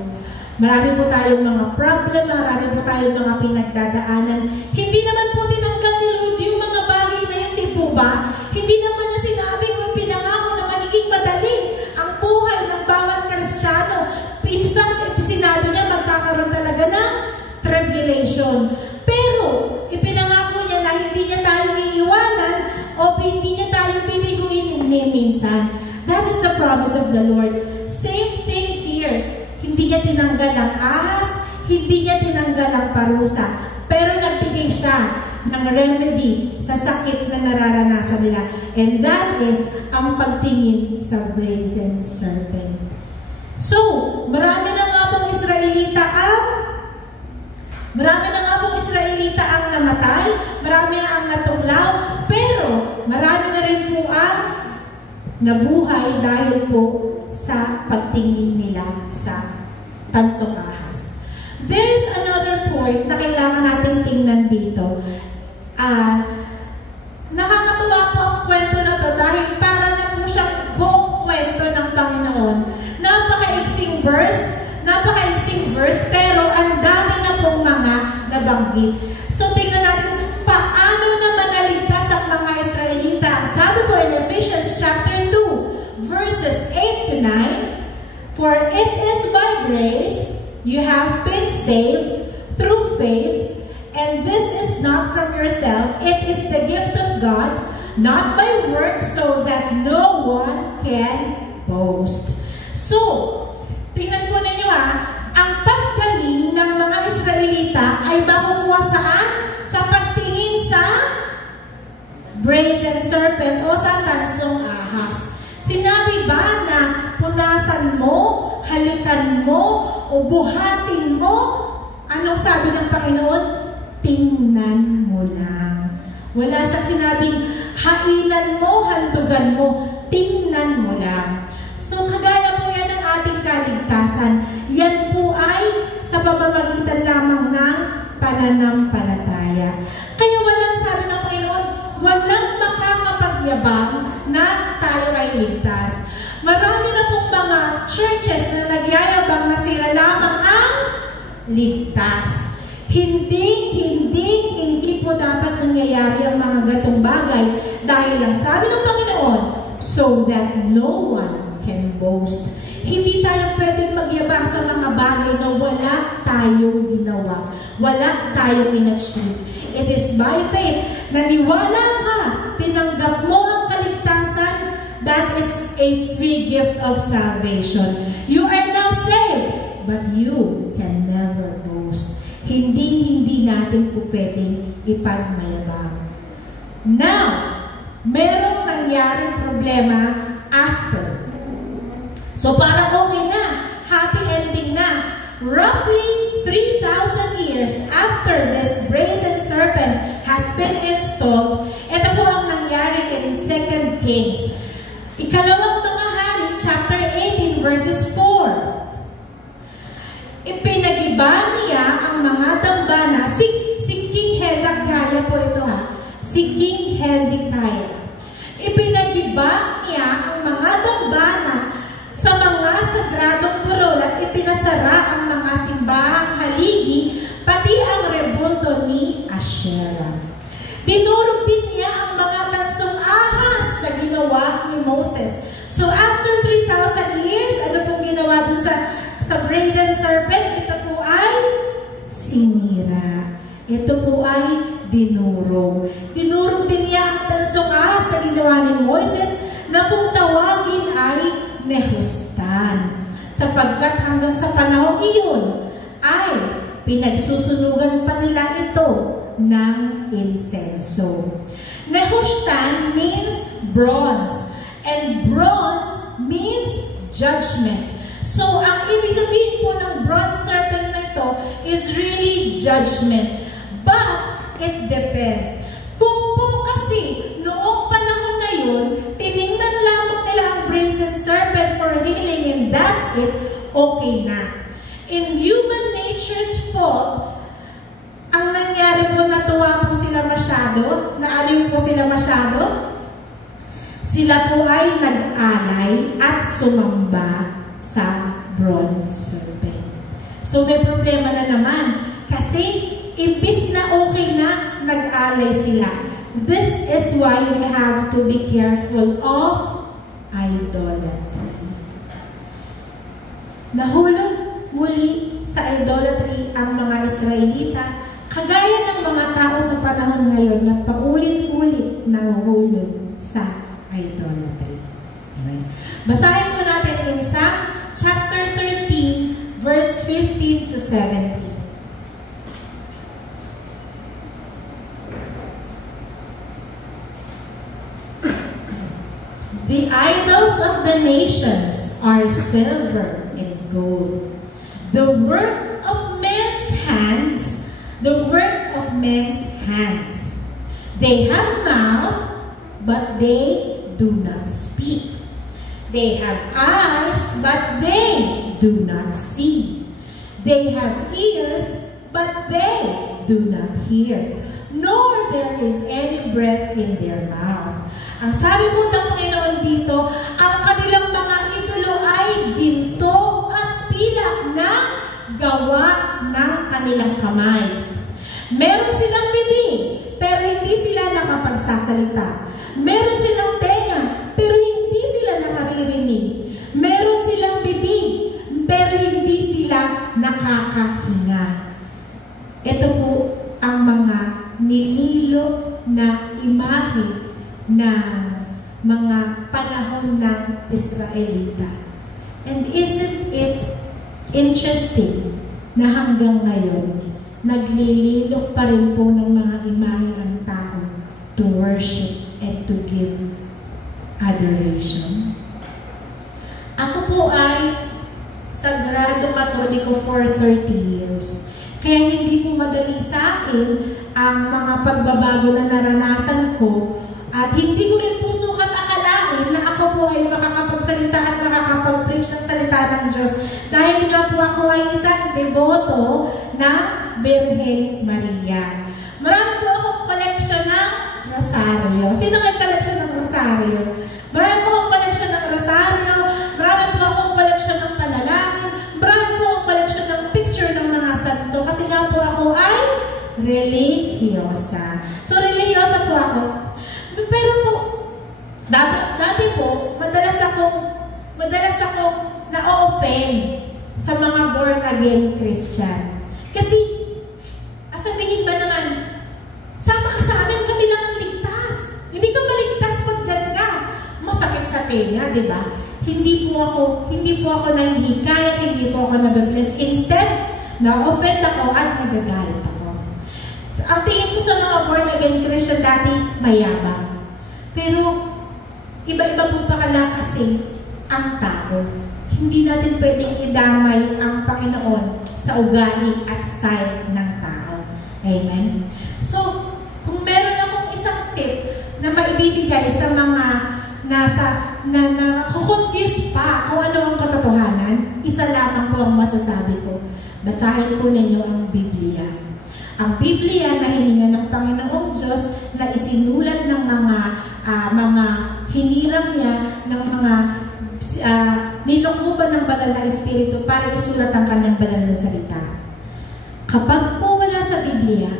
Marami po tayong mga problem, marami po tayong mga pinagdadaanan. Hindi naman po tinanggal ni Lord yung mga bagay na yun, di po ba? Hindi naman niya sinabi kung pinangako na magiging madali ang buhay ng bawat Kristiyano. In fact, sinabi niya magkakaroon talaga ng tribulation. Pero, ipinangako niya na hindi niya tayo iiwanan o hindi niya tayo bibiguin minsan. That is the promise of the Lord. Same thing here. Hindi niya tinanggal ang ahas, hindi niya tinanggal ang parusa, pero nagbigay siya ng remedy sa sakit na nararanasan nila. And that is ang pagtingin sa brazen serpent. So, marami na nga pong Israelita ang namatay, marami na ang natuklaw, pero marami na rin po ang nabuhay dahil po sa pagtingin nila sa tansong ahas. There's another point na kailangan natin tingnan dito. Nakakatuwa po ang kwento na to dahil para na po siyang buong kwento ng Panginoon. Napaka-iksing verse, pero ang dami na pong mga nabanggit. So, tingnan natin, paano naman naligtas ang mga Israelita? Sabi ko in Ephesians chapter 2, verses 8 to 9, For it is by grace you have been saved through faith, and this is not from yourself, it is the gift of God, not by works, so that no one can boast. So, tingnan po ninyo ang paggaling ng mga Israelita ay makukuha saan? Sa pagtingin sa brazen serpent o sa tansong ahas. Sinabi ba na punasan mo, halikan mo, o buhatin mo? Anong sabi ng Panginoon? Tingnan mo lang. Wala siyang sinabing hainan mo, handugan mo. Tingnan mo lang. So, kagaya po yan ang ating kaligtasan. Yan po ay sa pamamagitan lamang ng pananampalataya. Kaya walang sabi ng Panginoon, walang makakapagyabang na tayo ay ligtas. Marami na pong mga churches na nagyayabang ligtas. Hindi po dapat nangyayari ang mga gatong bagay dahil lang sabi ng Panginoon, so that no one can boast. Hindi tayo pwedeng magyabang sa mga bagay na wala tayong ginawa, wala tayong in-achieve. It is by faith. Naniwala ka, tinanggap mo ang kaligtasan, that is a free gift of salvation. You are now saved, but you can never boast. Hindi natin po pwedeng ipagmayabang. Now, merong nangyaring problema after. So parang okay na, happy ending na. Roughly 3,000 years after this brazen serpent has been installed, ito po ang nangyari in 2 Kings. Ikalawang mga hari, chapter 18, verses 4. Ipinagiba niya ang mga dambana. Si King Hezekiah po ito ha. Si King Hezekiah. Ipinagiba niya ang mga dambana sa mga sagradong burol at ipinasara ang mga simbahang haligi, pati ang rebulto ni Asherah. Dinurog din niya ang mga tansong ahas na ginawa ni Moses. So after 3,000 years, ano pong ginawa dun sa brazen serpent? Ito po ay sinira. Ito po ay dinurog. Dinurog din niya ang tansong ahas na ginawa ni Moses na kung tawagin ay Nehustan. Sapagkat hanggang sa panahong iyon ay pinagsusunugan pa nila ito ng insenso. Nehustan means bronze. And bronze means judgment. So, ang ibig sabihin po ng bronze serpent na ito is really judgment. But, it depends. Kung po kasi, noong panahon na yun, tinignan lamang nila ang brazen serpent for healing and that's it, okay na. In human nature's fault, ang nangyari po, natuwa po sila masyado, naaliw po sila masyado, sila po ay nag-alay at sumamba sa bronze serpent. So may problema na naman kasi imbis na okay na, nag-alay sila. This is why we have to be careful of idolatry. Nahulog muli sa idolatry ang mga Israelita, kagaya ng mga tao sa panahon ngayon na paulit-ulit nahulog sa idolatry. Amen. Basahin po natin in Psalm chapter 13, verse 15 to 17. The idols of the nations are silver and gold, the work of men's hands, the work of men's hands. They have mouth, but they do not speak. They have eyes, but they do not see. They have ears, but they do not hear. Nor there is any breath in their mouth. Ang sabi po ng Panginoon dito, ang kanilang mga idolo ay ginto at pilak na gawa ng kanilang kamay. Meron silang bibig, pero hindi sila nakapagsasalita. Meron silang tenga, pero hindi sila nakaririnig. Meron silang bibig, pero hindi sila nakakahinga. Ito po ang mga nililok na imahe ng mga panahon ng Israelita. And isn't it interesting na hanggang ngayon, naglililok pa rin po ng mga imahe ang tao to worship and to give adoration. Ako po ay Sagrado Katoliko for 30 years. Kaya hindi po madali sa akin ang mga pagbabago na naranasan ko at hindi ko rin po sukat akalain na ako po ay makakapagsalita at makakapag-preach ng salita ng Diyos dahil nga po ako ay isang deboto ng Birhen Maria. Marami po akong collection ng rosaryo. Sino may collection ng rosaryo? Marami po akong collection ng rosaryo, marami po akong collection ng panalangin, marami po akong collection ng picture ng mga religyosa. So, religyosa po ako. Pero po, dati po, madalas akong na-offend sa mga born-again Christian. Kasi, sabihin ba naman, sama ka sa amin, kami lang ang ligtas. Hindi ka maligtas pag dyan ka. Masakit sa tenga, di ba? Hindi po ako nahihikayat, hindi po ako nababless. Instead, na-offend ako at nagagalit ako. Ang tingin ko sa mga born-again Christian dati, mayabang. Pero, iba-iba po pala kasi ang tao. Hindi natin pwedeng idamay ang Panginoon sa ugali at style ng tao. Amen? So, kung meron akong isang tip na maibibigay sa mga confused pa kung ano ang katotohanan, isa lamang po ang masasabi ko. Basahin po ninyo ang Biblia. Ang Biblia na hininga ng Panginoong Diyos na isinulat ng mga hiniram niya, ng mga nilukuban ng banal na Espiritu para isulat ang kanyang banal na salita. Kapag po wala sa Biblia,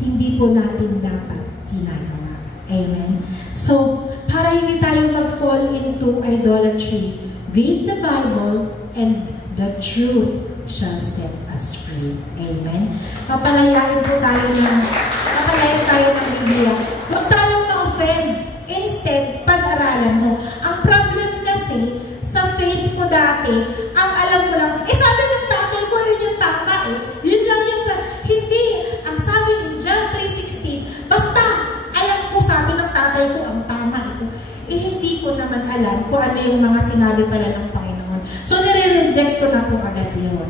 hindi po natin dapat ginagawa. Amen? So, para hindi tayo mag-fall into idolatry, read the Bible and the truth shall set us free. Amen? Papalayain tayo ng Biblia. Huwag tayong ma-offend. Instead, pag-aralan mo. Ang problem kasi, sa faith ko dati, ang alam ko lang, sabi ng tatay ko, yun yung tama eh. Yun lang yung, hindi. Ang sabi in John 3:16, basta, alam ko, sabi ng tatay ko, ang tama ito. Hindi ko naman alam kung ano yung mga sinabi pala ng Panginoon. So, nire-reject ko na po agad yun.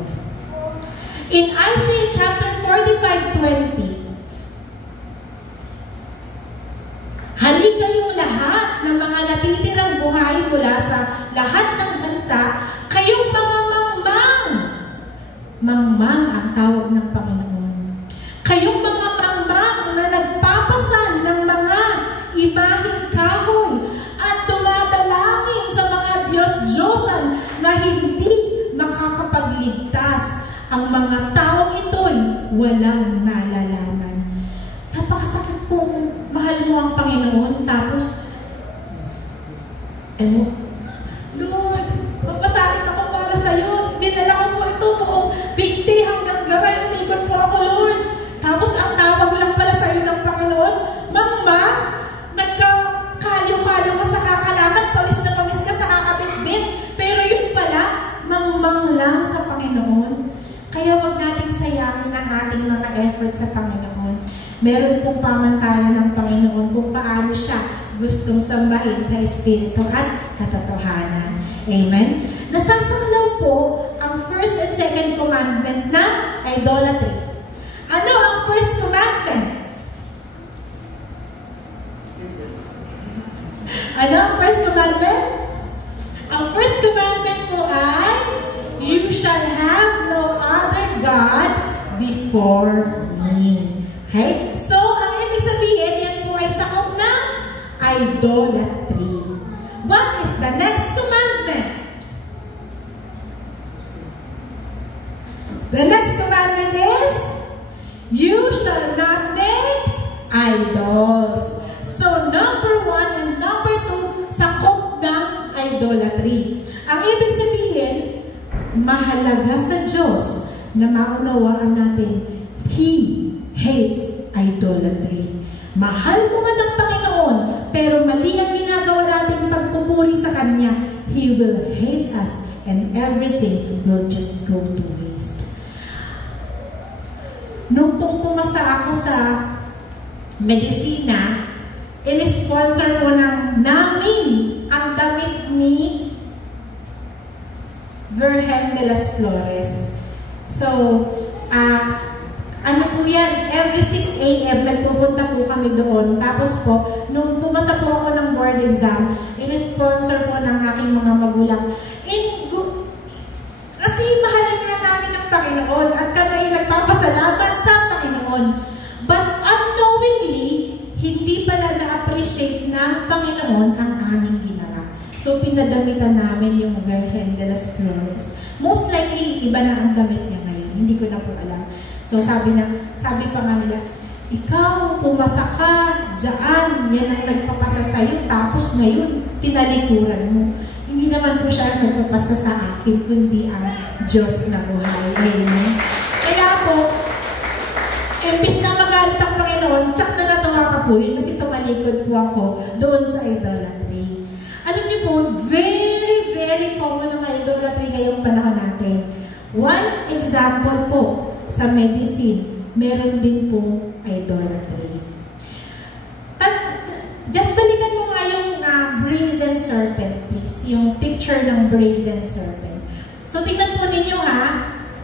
In Isaiah chapter 45:20, halik kayong lahat ng mga natitirang buhay mula sa lahat ng bansa, kayong mga mangmang. Mangmang ang tawag ng Panginoon. Kayong mga mangmang na nagpapasan ng mga imaheng kahoy at dumadalangin sa mga Diyos-Diyosan na hindi makakapagligtas. Ang mga taong ito'y walang nalalaman. Napakasakit kung mahal mo ang Panginoon, tapos, Lord, magpasakit ako para sa'yo. Dinala ko po ito buong bigti hanggang garay. Umikot po ako, Lord. Tapos, ang tawag lang pala sa'yo ng Panginoon, Mangma, nagkakalyo-kalyo ka sa kakalakad, pawis na pawis ka sa kakabitbit, pero yun pala, mangmang lang sa Panginoon. Kaya wag nating sayangin ang ating mga effort sa Panginoon. Meron pong pamantayan ng Panginoon kung paano siya gustong sambahin sa Espiritu at katotohanan. Amen? Nasasaklaw po ang first and second commandment na idolatry. Ano ang first commandment? Ano ang first commandment? Ang first commandment po ay, you shall have no other God before me. Okay? So, ang ibig sabihin, yan po ay sakop na idolatry. What is the next commandment? The next commandment is, you shall not make idols. So, number 1 and number 2, sakop ng idolatry. Ang ibig sabihin, mahalaga sa Diyos na maunawaan natin, He hates idolatry. Mahal mo man ang Panginoon, pero mali ang ginagawa natin pagpupuri sa Kanya, He will hate us and everything will just go to waste. Nung pumasa ako sa medisina, in-sponsor po namin ang damit ni Virgen de las Flores. So, ano po yan, every 6 a.m. nagpupunta po kami doon. Tapos po, nung pumasa po ako ng board exam, in-sponsor po ng aking mga magulang. Kasi mahal nga namin ang Panginoon at kami ay nagpapasalamat sa Panginoon. But unknowingly, hindi pala na-appreciate ng Panginoon ang aming ginawa. So, pinadamitan namin yung Virgen de las Flores. Most likely, iba na ang damit niya ngayon. Hindi ko na po alam. So sabi pa nga nila, ikaw, pumasa ka, dyan, yan ang nagpapasa sa'yo, tapos ngayon, tinalikuran mo. Hindi naman po siya nagpapasa sa akin, kundi ang Diyos na buhay. Amen. Kaya po, imbis na magalit ang Panginoon, tsak na natuwa ka po yun kasi tumalikod po ako doon sa idolatry. Alam niyo po, very, very common ang idolatry ngayong panahon natin. One example po, sa medicine, meron din po idolatry. At just balikan mo nga yung brazen serpent, please. Yung picture ng brazen serpent. So, tingnan po ninyo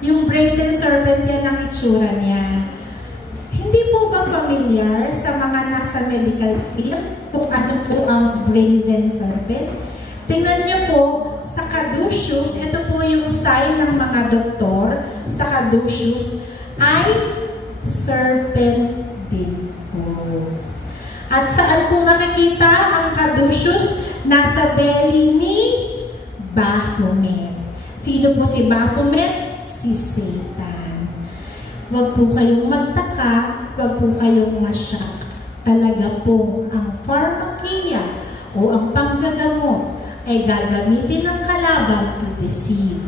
yung brazen serpent, yan ang itsura niya. Hindi po ba familiar sa mga nasa medical field kung ano po ang brazen serpent? Tingnan niyo po, sa caduceus, ito po yung sign ng mga doktor, sa caduceus, ay serpent din po. At saan po makikita ang caduceus? Nasa belly ni Baphomet. Sino po si Baphomet? Si Satan. Huwag po kayong magtaka, huwag po kayong masyak. Talaga po ang pharmakia o ang panggagamot ay gagamitin ng kalaban to deceive.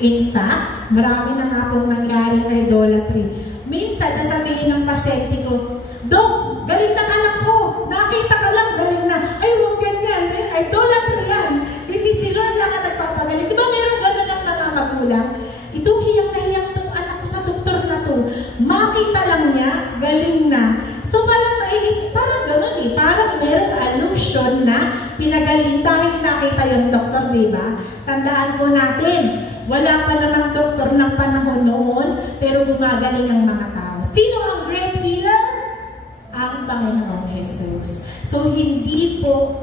In fact, marami na nga pong nangyaring idolatry. Minsan, nasabihin ng pasyente ko, Dok, galing na anak ko. Nakita ka lang, galing na. Ay, huwag ganyan. Idolatry yan. Hindi si Lord lang ang nagpapagaling. Di ba meron gano'n ng mga magulang? Ito, hiyang na hiyang tong anak ko sa doktor na to. Makita lang niya, galing na. So, parang naiisip, parang gano'n eh. Parang merong allusion na pinagaling dahil nakita yung doktor, di ba? Tandaan po natin, wala pa namang doktor ng panahon noon, pero gumagaling ang mga tao. Sino ang great healer? Ang Panginoong Jesus. So, hindi po,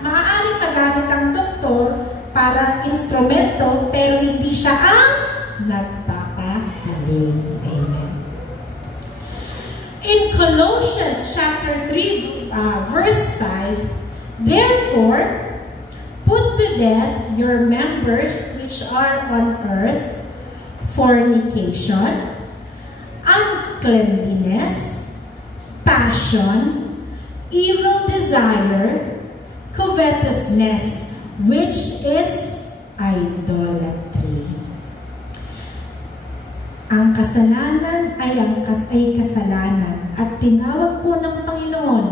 maaaring magamit ang doktor para instrumento, pero hindi siya ang nagpapagaling. Amen. In Colossians chapter 3, verse 5, therefore, put to death your members which are on earth, fornication, uncleanness, passion, evil desire, covetousness, which is idolatry. Ang kasalanan ay kasalanan at tinawag po ng Panginoon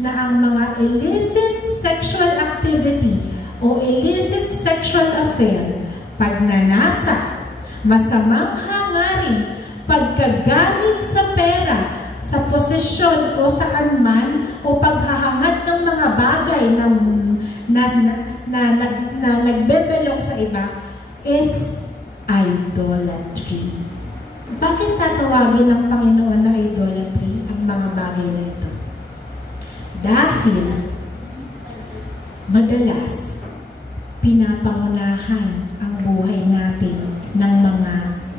na ang mga illicit sexual activity o illicit sexual affair, pagnanasa, masamang hangarin, pagkagamit sa pera, sa posisyon o sa anman o paghahangad ng mga bagay na nagbebelong sa iba is idolatry. Bakit tatawagin ng Panginoon na idolatry ang mga bagay na ito? Dahil madalas pinapangunahan ang buhay natin ng mga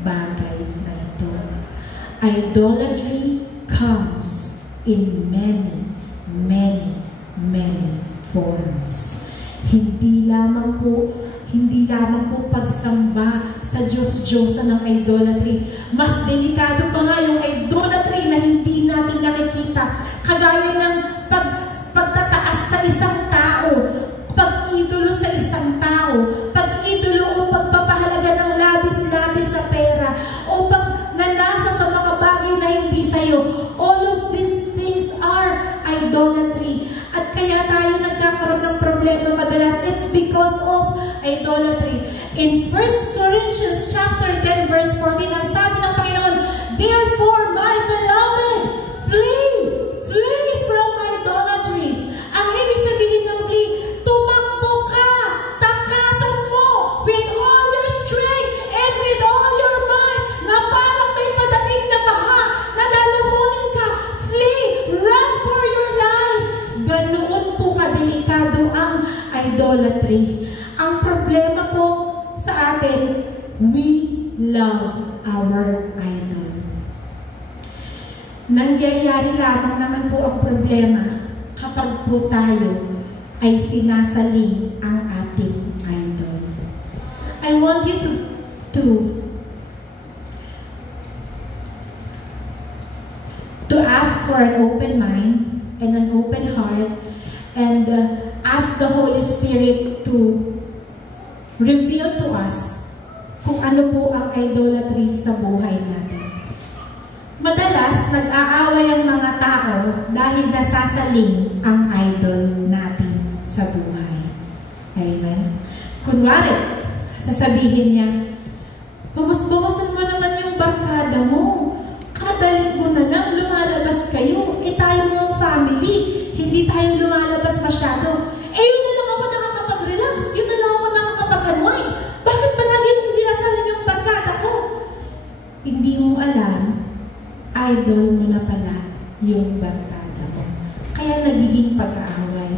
bagay na ito. Idolatry comes in many, many, many forms. Hindi lamang po pagsamba sa Diyos-Diyosan ng idolatry. Mas delikado pa nga yung idolatry na hindi natin nakikita. Kagaya ng pagtataas sa isang tao, pag-idolo sa isang tao, pag-idolo o pagpapahalaga ng labis-labis sa pera, o pagnanasa sa mga bagay na hindi sa'yo. All of these things are idolatry. At kaya tayo nagkakaroon ng problema madalas. It's because of idolatry. In 1 Corinthians chapter 10 verse 14, ang sabi ng Panginoon, therefore, my beloved, flee from idolatry. Ang ibig sabihin ng flee, tumakbo ka, takasan mo with all your strength and with all your might, na parang may padating na baha, na lalamunin ka. Flee, run for your life. Ganoon po kadelikado ang idolatry. Ang problema po sa atin, we love our idol. Nangyayari lamang naman po ang problema kapag po tayo ay sinasaling ang ating idol. I want you to to ask for an open mind and an open heart, and ask the Holy Spirit to reveal to us kung ano po ang idolatry sa buhay natin. Madalas, nag-aaway ang mga tao dahil nasasaling ang idol natin sa buhay. Amen? Kunwari, sasabihin niya, bawas-bawasan mo naman yung barkada mo. Kadalit mo na lang, lumalabas kayo. Tayo mong family, hindi tayo lumalabas masyado. Yun na lang ako nakakapag-relax, yun na lang ako nakakapag-unwind. Bakit ba lagi mo dinasalan yung barkada ko? Hindi mo alam, idol mo na pala yung barkada mo. Kaya nagiging pag-aaway.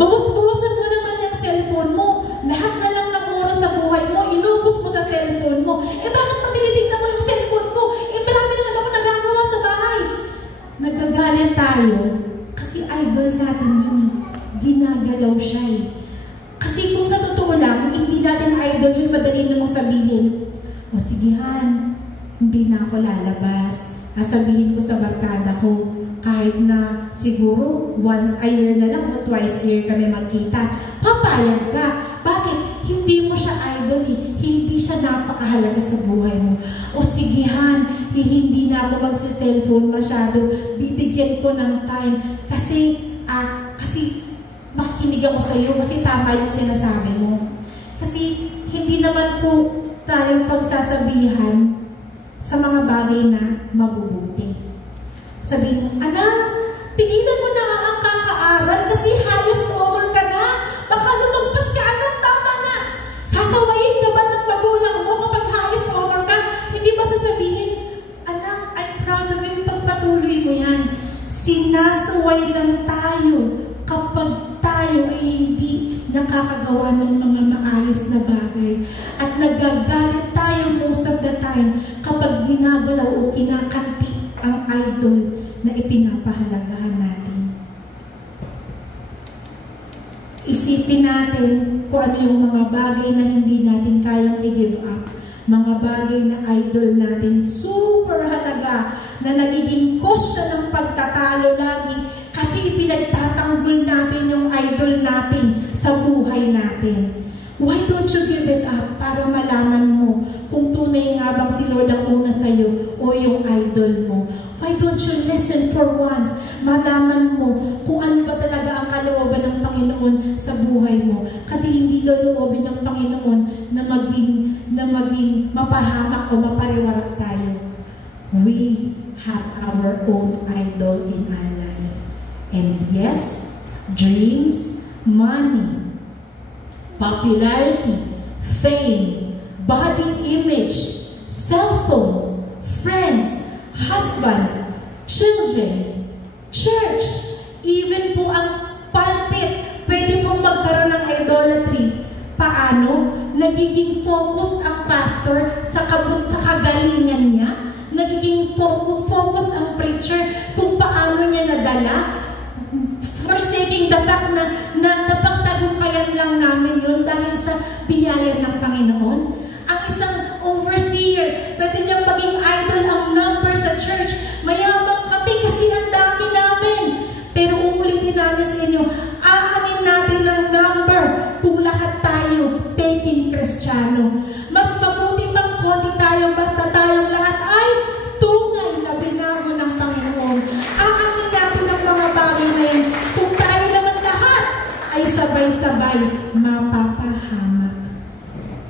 Bawas-bawasan mo naman yung cellphone mo. Lahat na lang ng oras sa buhay mo, inubos mo sa cellphone mo. Bakit pa tinitignan mo yung cellphone ko? Marami naman ako nagagawa sa bahay. Nagagalit tayo kasi idol natin yun. Ginagalaw siya eh. Kasi kung sa totoo lang, hindi natin idol yun, madali namang sabihin, o sige Han, hindi na ako lalabas. Sasabihin ko sa barkada ko, kahit na siguro once a year na lang o twice a year kami magkita, papayag ka. Bakit? Hindi mo siya idol eh. Hindi siya napakahalaga sa buhay mo. O sige Han, hindi na ako magsa-cellphone masyado. Bibigyan ko ng time. Kasi makikinig ako sa iyo kasi tama yung sinasabi mo. Kasi hindi naman po tayo pagsasabihan sa mga bagay na mabubuti. Sabihin mo, anak, tigilan mo na ang kakaaral kasi highest honor ka na. Baka lumagpas ka, anak, tama na. Sasawayin ka ba ng magulang mo kapag highest honor ka? Hindi ba sasabihin, anak, I'm proud of you, pagpatuloy mo yan. Sinasaway lang tayo kapag tayo ay hindi nakakagawa ng mga maayos na bagay. At nagagalit tayo most of the time kapag ginagalaw o kinakanti ang idol na ipinapahalagahan natin. Isipin natin kung ano yung mga bagay na hindi natin kayang i-give up. Mga bagay na idol natin, super halaga, na nagiging cause siya ng pagtatalo lagi kasi ipinagtatanggol natin yung idol natin sa buhay natin. Why don't you give it up para malaman mo kung tunay nga bang si Lord ang una sa'yo o yung idol mo? Why don't you listen for once? Malaman mo kung ano ba talaga ang kalooban ng Panginoon sa buhay mo. Kasi hindi loloobin ng Panginoon na maging mapahamak o mapariwarak tayo. We have our own idol in our life. And yes, dreams, money, popularity, fame, body image, cell phone, friends, husband, children, church, even po ang pulpit, pwede pong magkaroon ng idolatry. Paano? Nagiging focused ang pastor sa kagalingan niya, nagiging focused ang preacher kung paano niya nadala, forsaking the fact na napagtagumpayan lang namin yun dahil sa biyaya ng Panginoon. Ang isang overseer, pwede niyang maging idol ang number sa church. Mayabang kami kasi ang dami namin. Pero uulitin namin sa inyo, aanin natin ang number kung lahat tayo peking Kristiyano. Mas mabuti pang konti tayo basta tayong lahat ay tunay na binago ng Panginoon. Aanin natin ang mga bagay na yan. Kung tayo naman lahat ay sabay-sabay mapapahamak.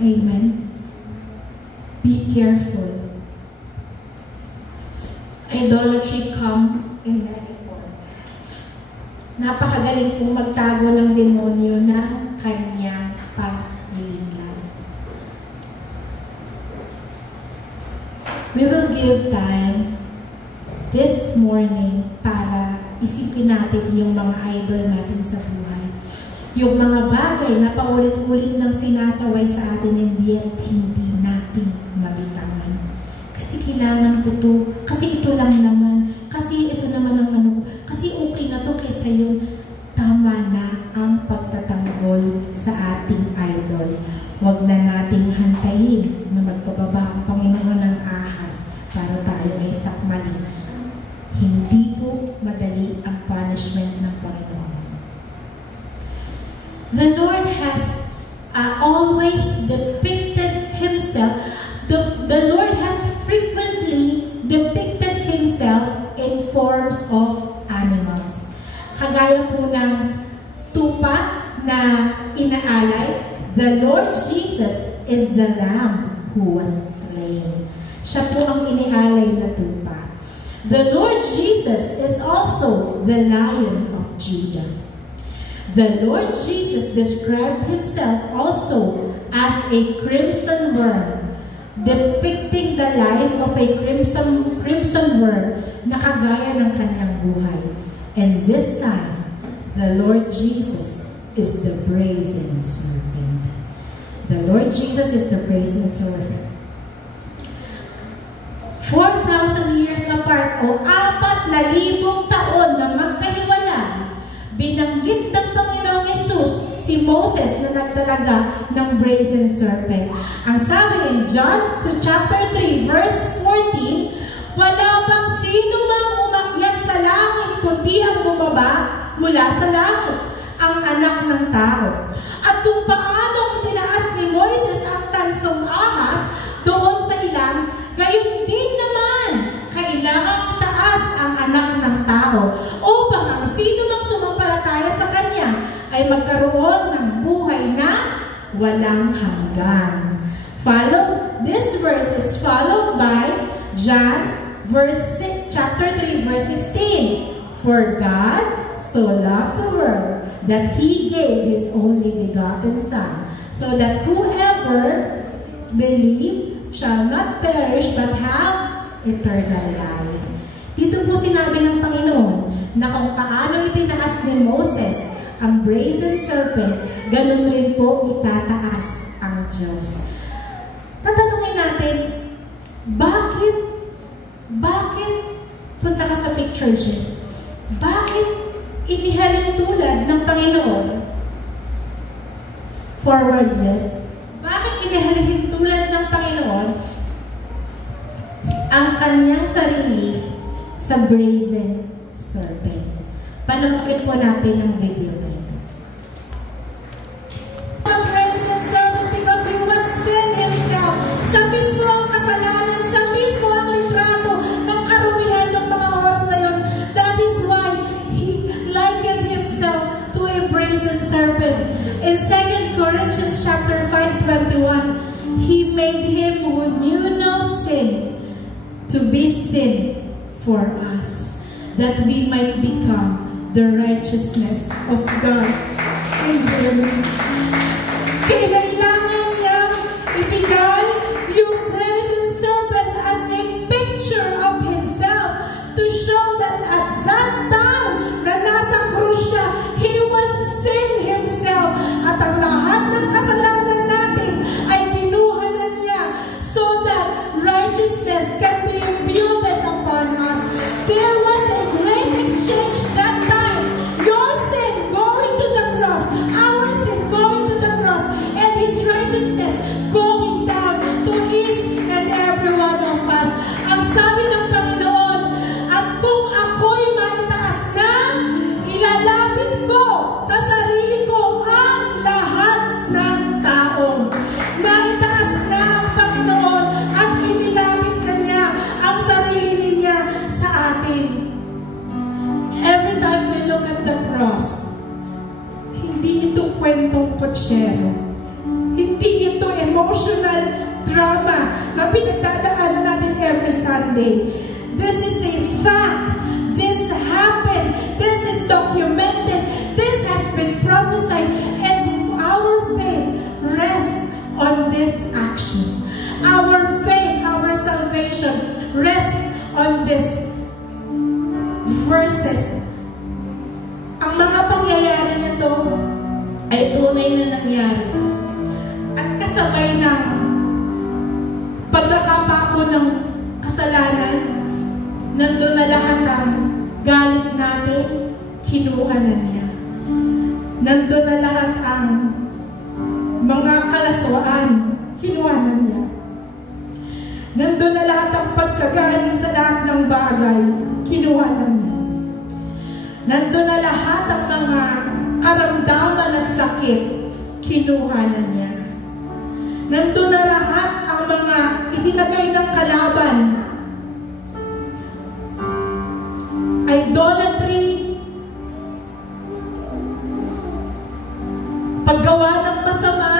Amen? Be careful. Idolatry come in many forms. Napakagaling pong magtago ng demonyo ng kanyang pag-ilinlan. We will give time this morning para isipin natin yung mga idol natin sa buhay. Yung mga bagay na paulit-ulit nang sinasaway sa atin hindi natin mabitawan. Kasi kailangan ko to, kasi ito lang naman, kasi ito naman ang ano, kasi okay na to kaysa yung tama na ang pagtatanggol sa ating idol. Huwag na nating hantayin na magpababa ang Panginoon ng ahas para tayo ay sakmali. Hindi is the Lamb who was slain. Siya po ang inialay na tupa. The Lord Jesus is also the Lion of Judah. The Lord Jesus described himself also as a crimson worm, depicting the life of a crimson worm na kagaya ng kanyang buhay. And this time, the Lord Jesus is the brazen serpent. The Lord Jesus is the brazen serpent. 4,000 years apart o 4,000 taon na magkahiwalay, binanggit ng Panginoong Yesus si Moses na nagdalaga ng brazen serpent. Ang sabi in John chapter 3 verse 14, wala bang sino mang umakyat sa langit kundi ang bumaba mula sa langit, ang anak ng tao. At kung paano itinaas ni Moises ang tansong ahas doon sa ilang, gayon din naman kailangang itaas ang anak ng tao upang ang sino mang sumampalataya sa kanya ay magkaroon ng buhay na walang hanggan. This verse is followed by John chapter 3 verse 16. For God so loved the world that He gave His only begotten Son, so that whoever believe shall not perish but have eternal life. Dito po sinabi ng Panginoon na kung paano itinaas ni Moses ang brazen serpent, ganun rin po itataas ang Diyos. Tatanungin natin, bakit punta ka sa picture, Jess? Bakit inihalin tulad ng Panginoon? Forward, Jess. Bakit inihalin tulad ng Panginoon ang kanyang sarili sa brazen serpent? Panoorin po natin ang video na ito. The brazen serpent because he was sin himself. Siya mismo ang kasalanan. Siya mismo ang litrato ng karumihan ng mga oras na yun. That is why he likened himself to a brazen serpent. In 2 Corinthians chapter 5:21, he made him who knew no sin to be sin for us, that we might become the righteousness of God in Him. Kailangan niyang ibigay yung brazen serpent as a picture of Himself to show that at that time na nasa krus siya, He was sin Himself. At ang lahat ng kasalanan natin ay kinuha na niya so that righteousness can be imputed upon us. There was a great exchange that time. Your sin going to the cross, our sin going to the cross, and His righteousness going down to each and every one of us. Ang sabi ng Panginoon, at kung ako'y maitaas na, ilalapit ko sa sarili ko ang lahat ng tao. Naitaas na ang Panginoon at inilapit na niya ang sarili niya sa atin. Every time we look at the cross, hindi ito kwentong kutsero. Hindi ito emotional drama na pinagdadaanan natin every Sunday. This is a fact. This happened. This is documented. This has been prophesied. And our faith rests on these actions. Our faith, our salvation rests on these verses. Ang mga pangyayari nito ay tunay na nangyari. At kasabay ng pagkakapako ng kasalanan, nandun na lahat ang galit natin, kinuha na niya. Nandun na lahat ang mga kalaswaan, kinuha na niya. Nandun na lahat ang pagkagaling sa lahat ng bagay, kinuha na niya. Nandun na lahat ang mga karamdaman at sakit, kinuha na niya. Nandun na lahat ang mga itinagay ng kalaban, idolatry, paggawa ng masama,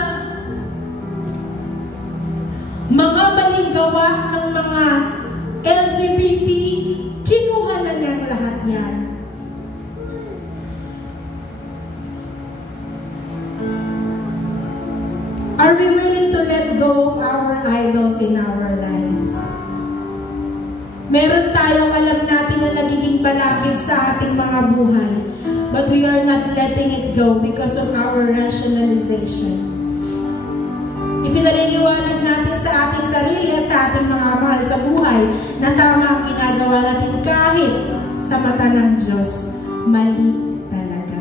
LGBT, kinuha na niya ang lahat yan. Are we willing to let go of our idols in our lives? Meron tayong alam natin na nagiging balakid sa ating mga buhay, but we are not letting it go because of our rationalization. Ipinaliliwanag natin sa ating sarili at sa ating mga mahal sa buhay na tama ang ginagawa natin kahit sa mata ng Diyos, mali talaga.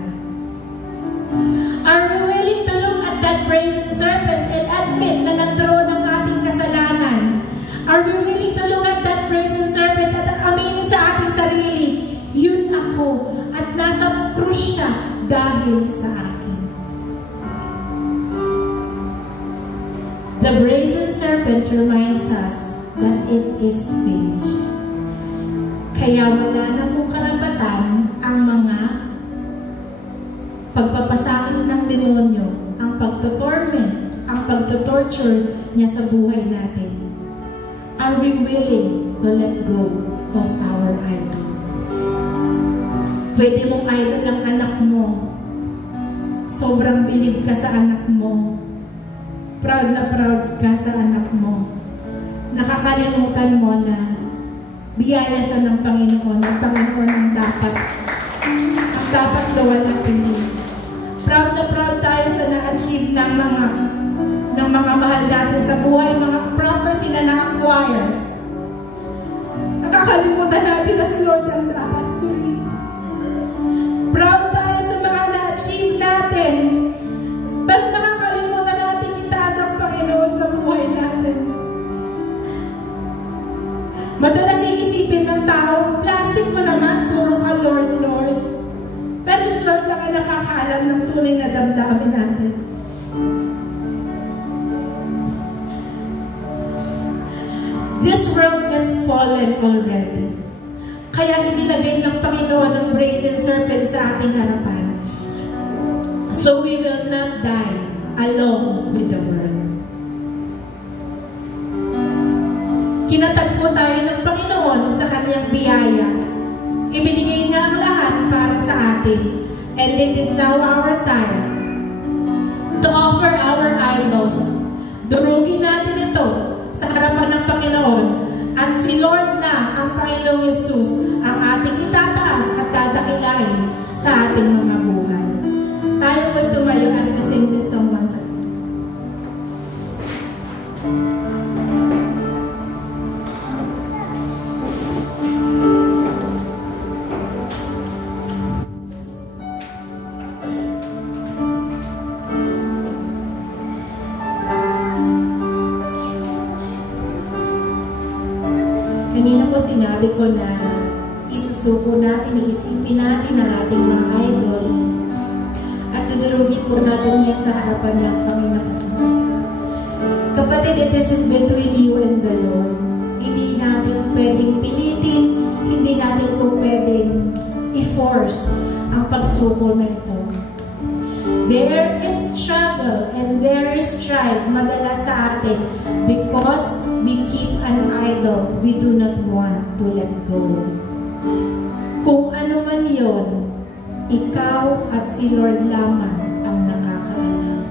Are we willing to look at that brazen serpent and admit na nagkaroon ng ating kasalanan? Are we willing to look at that brazen serpent at aminin sa ating sarili, yun ako at nasa krus siya dahil sa akin? The brazen serpent reminds us that it is finished. Kaya wala na pong karapatan ang mga pagpapasakit ng demonyo, ang pagtotorment, ang pagtotorture niya sa buhay natin. Are we willing to let go of our idol? Pwede mong idol ang anak mo. Sobrang bilib ka sa anak mo. Proud na proud ka sa anak mo. Nakakalimutan mo na biyaya siya ng Panginoon at Panginoon ang dapat gawan natin. Proud na proud tayo sa na-achieve ng mga mahal natin sa buhay, mga property na na-acquire. Nakakalimutan natin na si Lord ang dapat purihin. Proud tayo sa mga na-achieve natin, pero nakakalimutan natin itaas ang Panginoon sa buhay natin. Madalas iisipin ng tao, plastic mo naman, puro ka Lord, Lord. Pero si Lord lang ang nakakaalam ng tunay na damdamin natin. This world has fallen already. Kaya inilagay ng Panginoon ang brazen serpent sa ating harapan. So we will not die along with the world. Kinatagpo tayo ng Panginoon sa kanyang biyaya. Ibinigay niya ang lahat para sa atin. And it is now our time to offer our idols. Durugin natin ito sa harapan ng Panginoon. At si Lord na, ang Panginoong Yesus, ang ating itataas at dadakilain sa ating mga buhay. Tayo po tumayo as we sing this song once again. Kanina po sinabi ko na isusuko natin, iisipin natin ang ating mga idol at tudurugin po natin yan sa harapan ng Panginoon. Kapatid, it is between you and the Lord. Hindi natin pwedeng pilitin, hindi natin po pwedeng i-force ang pagsuko na ito. There is struggle and there is strife madalas sa atin because we keep an idol we do not want to let go. Kung ano man yon, ikaw at si Lord lamang ang nakakaalam.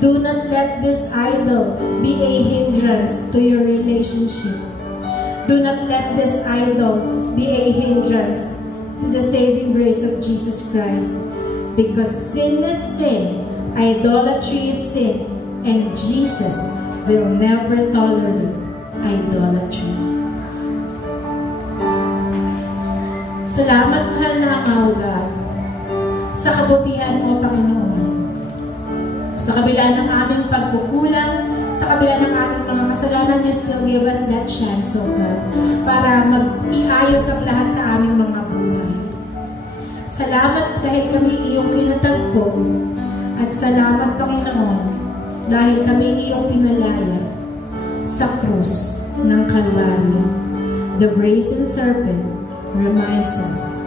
Do not let this idol be a hindrance to your relationship. Do not let this idol be a hindrance to the saving grace of Jesus Christ. Because sin is sin, idolatry is sin, and Jesus will never tolerate idolatry. Salamat, mahal na ang God, sa kabutihan mo, Panginoon. Sa kabila ng aming pagkukulang, sa kabila ng aming mga kasalanan, you still give us that chance, O God, para mag-iayos ang lahat sa aming mga buhay. Salamat dahil kami iyong kinatagpo at salamat, Panginoon, dahil kami iyong pinalaya sa krus ng Kalbaryo. The brazen serpent reminds us